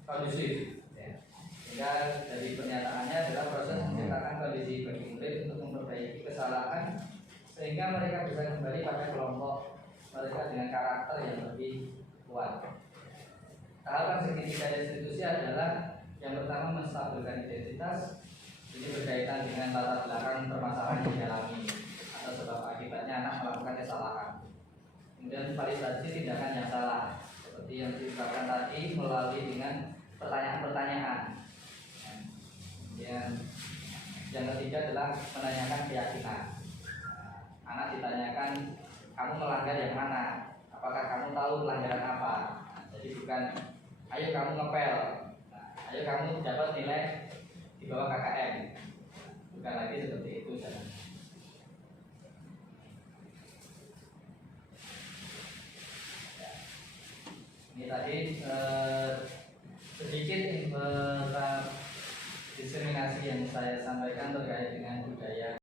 kondusif. Ya. Sehingga dari pernyataannya adalah proses menciptakan kondisi bagi murid untuk memperbaiki kesalahan sehingga mereka bisa kembali pada kelompok mereka dengan karakter yang lebih kuat. Tahapan ketiga restitusi adalah yang pertama menstabilkan identitas. Ini berkaitan dengan latar belakang permasalahan yang dialami atau sebab akibatnya anak melakukan kesalahan. Kemudian validasi tindakan yang salah seperti yang diungkapkan tadi melalui dengan pertanyaan-pertanyaan. Yang ketiga adalah menanyakan keyakinan. Anak ditanyakan, kamu melanggar yang mana? Apakah kamu tahu pelanggaran apa? Jadi bukan, ayo kamu ngepel, ayo kamu dapat nilai di bawah KKM. Bukan lagi seperti itu. Ini tadi sedikit diskriminasi yang saya sampaikan terkait dengan budaya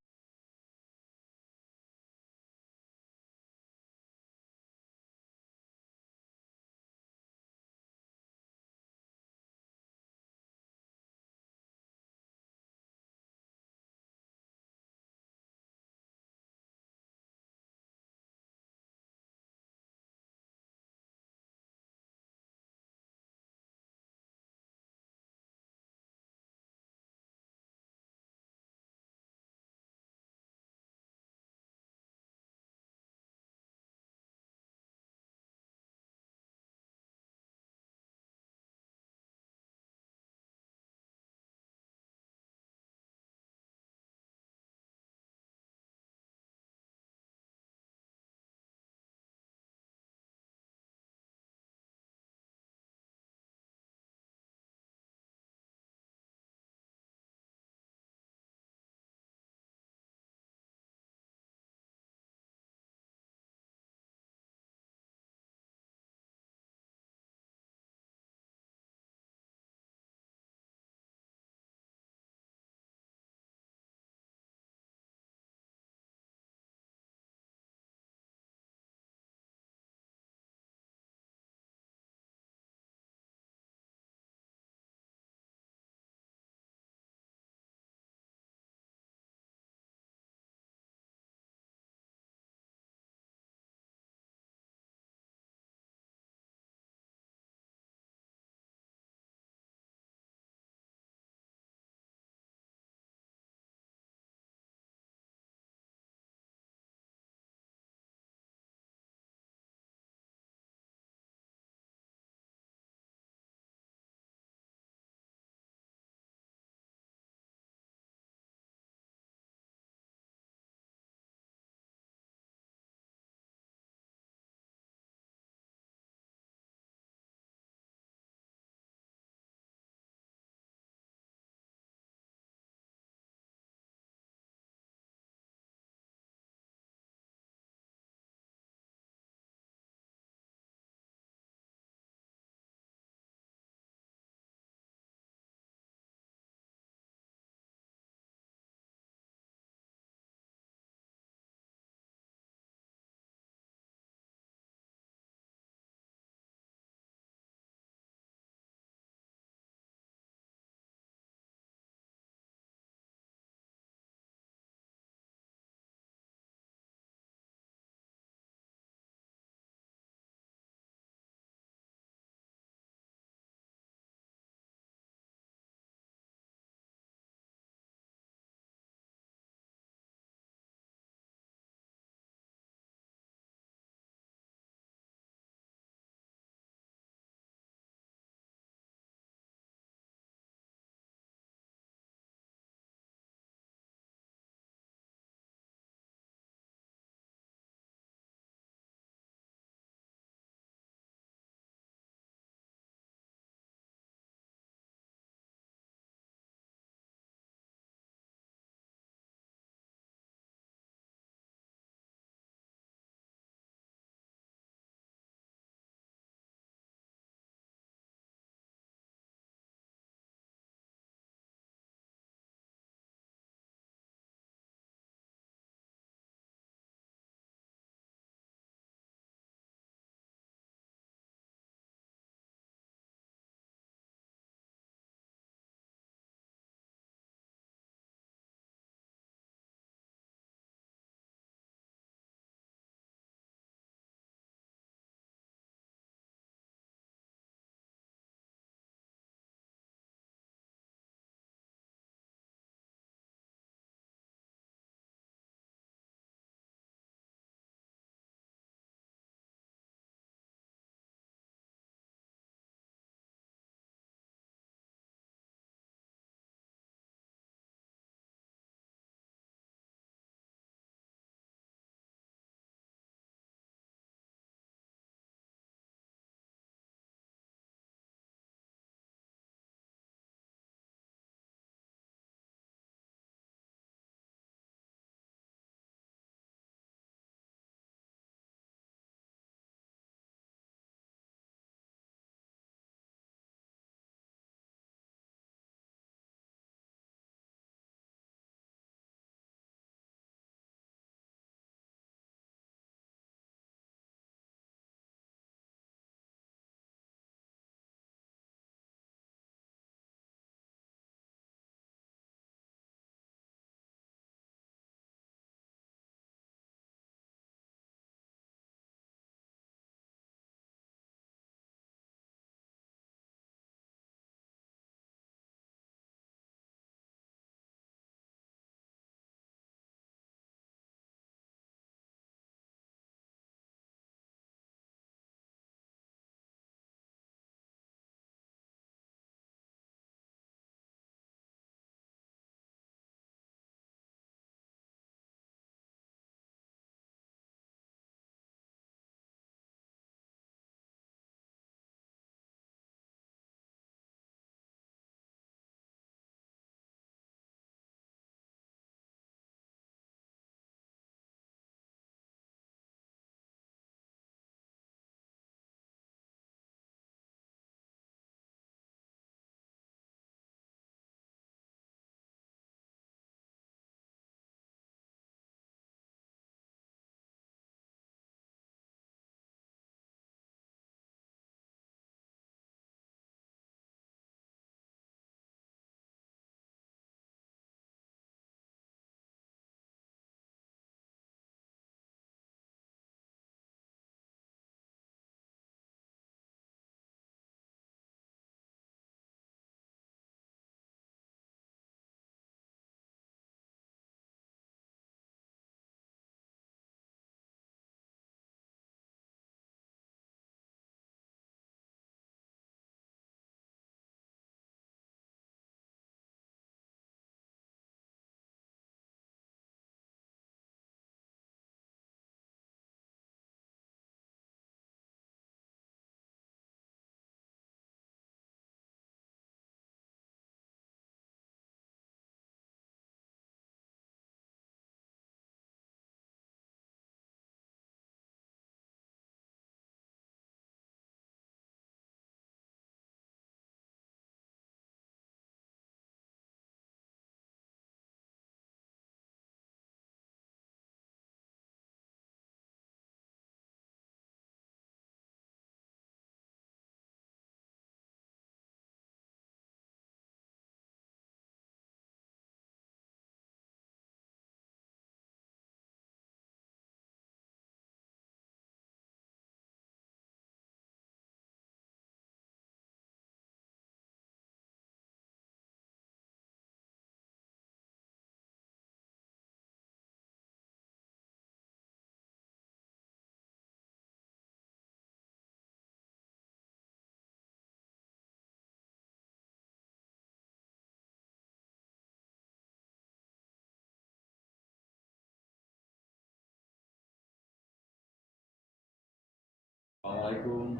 Assalamualaikum.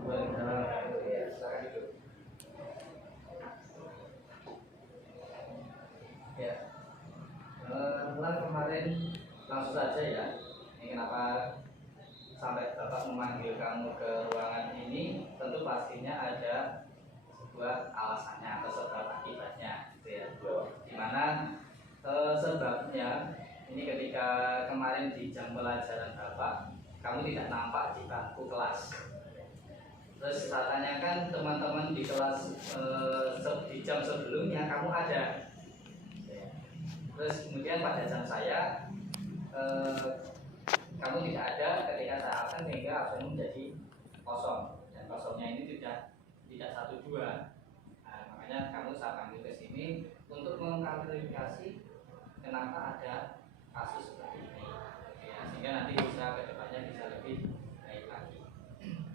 Silakan duduk. Ya, mulai kemarin langsung saja ya. Ini kenapa sampai Bapak memanggil kamu ke ruangan ini? Tentu pastinya ada sebuah alasannya atau sebab akibatnya, gitu ya. Dimana sebabnya ini ketika kemarin di jam pelajaran Bapak, kamu tidak nampak di bangku kelas. Terus saya tanyakan teman-teman di kelas di jam sebelumnya kamu ada. Terus kemudian pada jam saya kamu tidak ada ketika saya absen sehingga absen menjadi kosong, dan kosongnya ini tidak 1 2. Nah, makanya kamu saya panggil ke sini untuk mengklarifikasi kenapa ada kasus seperti ini, ya, sehingga nanti bisa kedepannya bisa lebih baik lagi.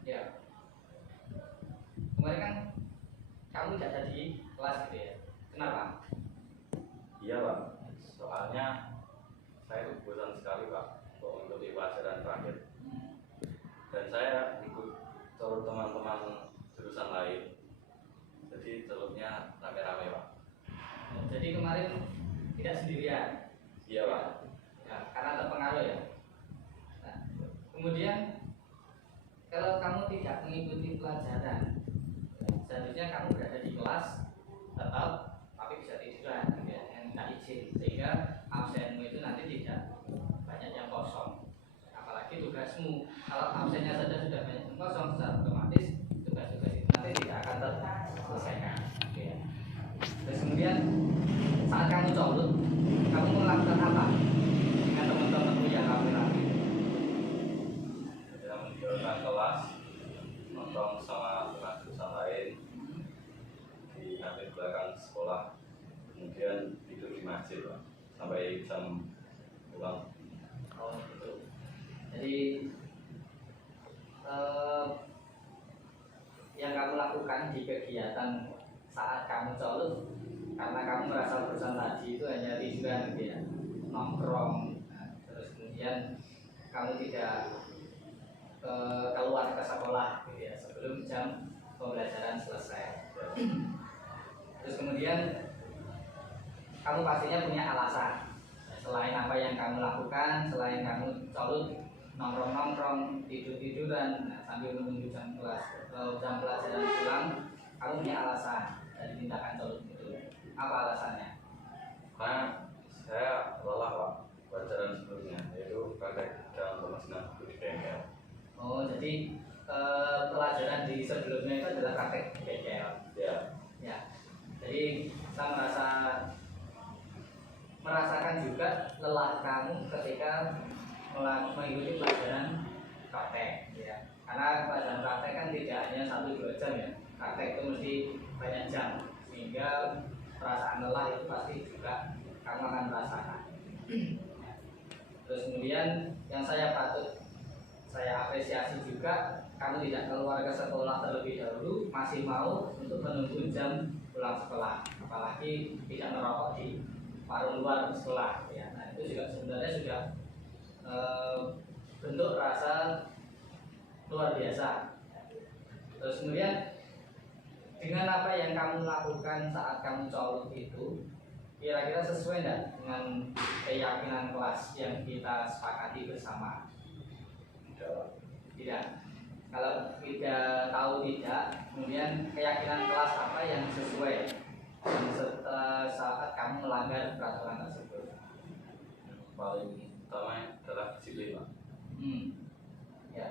Ya, kemarin kan kamu tidak ada di kelas gitu ya, kenapa? Iya Pak, soalnya saya itu bosan sekali Pak untuk di pelajaran terakhir. Dan saya ikut calon teman-teman jurusan lain, jadi celupnya rame-rame Pak. Jadi kemarin tidak sendirian. Iya Pak. Ya, karena terpengaruh ya. Nah, kemudian kalau kamu tidak mengikuti pelajaran, seharusnya kamu berada di kelas tetap, tapi bisa tiduran, gitu ya, yang minta izin, sehingga absenmu itu nanti tidak banyak yang kosong. Apalagi tugasmu, kalau absennya saja sudah banyak yang kosong, secara otomatis tugas-tugas itu nanti tidak akan terselesaikan. Gitu ya. Terus kemudian saat kamu colut, kamu melakukan apa dengan teman-temanmu yang rame-rame? Saya meninggalkan kelas, nongkrong sama teman jurusan lain di kantin belakang sekolah, kemudian tidur di masjid Pak, sampai jam pulang. Oh gitu. Jadi yang kamu lakukan di kegiatan saat kamu colut, karena kamu merasa bosan tadi itu hanya tiduran gitu ya, nongkrong. Nah, terus kemudian kamu tidak keluar ke sekolah gitu ya sebelum jam pembelajaran selesai. Terus kemudian kamu pastinya punya alasan selain apa yang kamu lakukan, selain kamu colut, nongkrong-nongkrong, tidur-tiduran, nah, sambil menunggu jam kelas jam pelajaran pulang, kamu punya alasan dari tindakan colut itu. Apa alasannya? Karena saya lelah Pak pelajaran sebelumnya, yaitu praktek dalam pemesinan buku di bengkel. Oh, jadi pelajaran di sebelumnya itu adalah praktek di bengkel. Ya, Ya. Jadi saya merasakan juga lelah kamu ketika mengikuti pelajaran praktek, ya. Karena pelajaran praktek kan tidak hanya 1-2 jam ya. Praktek itu mesti banyak jam, sehingga perasaan lelah itu pasti juga kamu akan merasakan. Terus kemudian yang saya apresiasi juga, kamu tidak keluar ke sekolah terlebih dahulu, masih mau untuk menunggu jam pulang sekolah, apalagi tidak merokok di warung luar sekolah. Ya. Nah, itu juga sebenarnya sudah bentuk rasa luar biasa. Terus kemudian dengan apa yang kamu lakukan saat kamu colut itu, kira-kira sesuai tidak dengan keyakinan kelas yang kita sepakati bersama? Tidak. Kalau tidak tahu tidak, kemudian keyakinan kelas apa yang sesuai saat kamu melanggar peraturan tersebut? paling utama adalah disiplin Pak. Ya.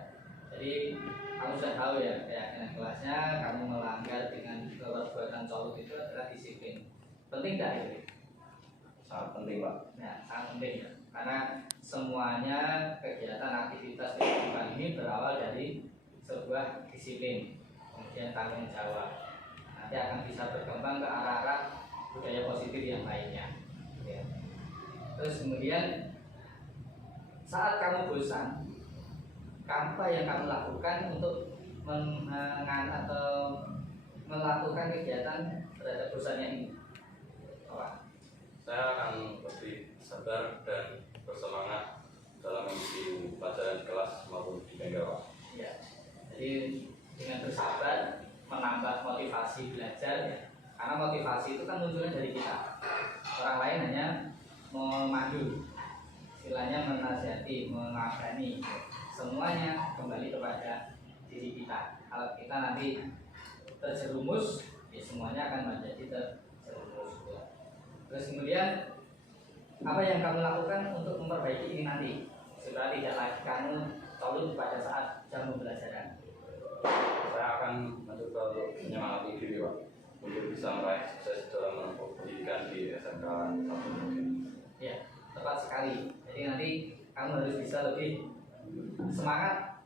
Jadi kamu sudah tahu ya keyakinan kelasnya, kamu melanggar dengan perbuatan colut itu adalah disiplin. Penting tidak itu? Sangat penting Pak. Ya, sangat penting ya. Karena semuanya kegiatan aktivitas kehidupan ini berawal dari sebuah disiplin, kemudian tanggung jawab. Nanti akan bisa berkembang ke arah-arah budaya positif yang lainnya. Ya. Terus kemudian saat kamu bosan, apa yang kamu lakukan untuk atau melakukan kegiatan terhadap bosannya ini? Apa? Saya akan lebih sabar dan bersemangat dalam mengikuti pelajaran di kelas maupun di bengkel Pak. Ya. Jadi Jadi dengan bersahabat menambah motivasi belajar ya. Karena motivasi itu kan munculnya dari kita. Orang lain hanya memandu, istilahnya menasihati, mengabani. Semuanya kembali kepada diri kita. Kalau kita nanti terjerumus, ya semuanya akan menjadi terjerumus. Terus kemudian apa yang kamu lakukan untuk memperbaiki ini nanti supaya tidak lagi kamu tolong pada saat jam pembelajaran? Saya akan mencoba untuk menyemangati diri Pak, untuk bisa meraih sukses dalam menempuh pendidikan di SMK 1 mungkin. Ya, tepat sekali. Jadi nanti kamu harus bisa lebih semangat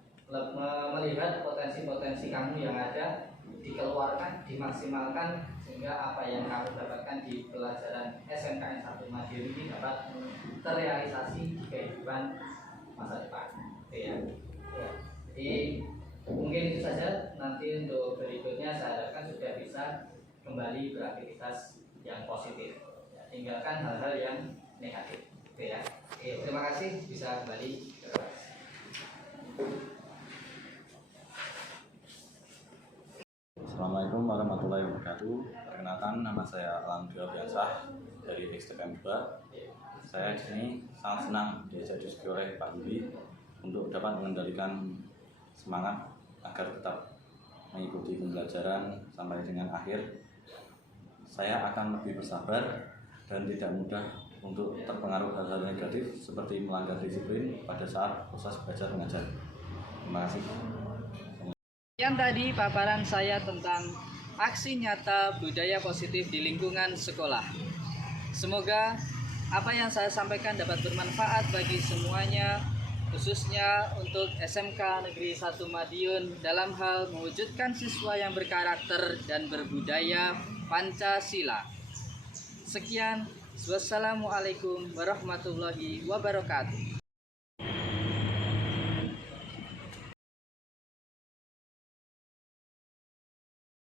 melihat potensi-potensi kamu yang ada, dikeluarkan, dimaksimalkan, sehingga apa yang kamu dapatkan di pelajaran SMKN 1 Madiun ini dapat terrealisasi di kehidupan masa depan. Oke ya. Ya. Jadi mungkin itu saja. Nanti untuk berikutnya saya harapkan sudah bisa kembali beraktivitas yang positif. Ya, tinggalkan hal-hal yang negatif. Oke ya. Oke, terima kasih bisa kembali ke kelas. Assalamualaikum warahmatullahi wabarakatuh. Perkenalkan, nama saya Alandra Biansah dari XTPM 2. Saya di sini sangat senang diajak diskusi oleh Pak Yuli untuk dapat mengendalikan semangat agar tetap mengikuti pembelajaran sampai dengan akhir. Saya akan lebih bersabar dan tidak mudah untuk terpengaruh hal-hal negatif seperti melanggar disiplin pada saat proses belajar mengajar. Terima kasih. Sekian tadi paparan saya tentang aksi nyata budaya positif di lingkungan sekolah. Semoga apa yang saya sampaikan dapat bermanfaat bagi semuanya, khususnya untuk SMK Negeri 1 Madiun dalam hal mewujudkan siswa yang berkarakter dan berbudaya Pancasila. Sekian, wassalamualaikum warahmatullahi wabarakatuh.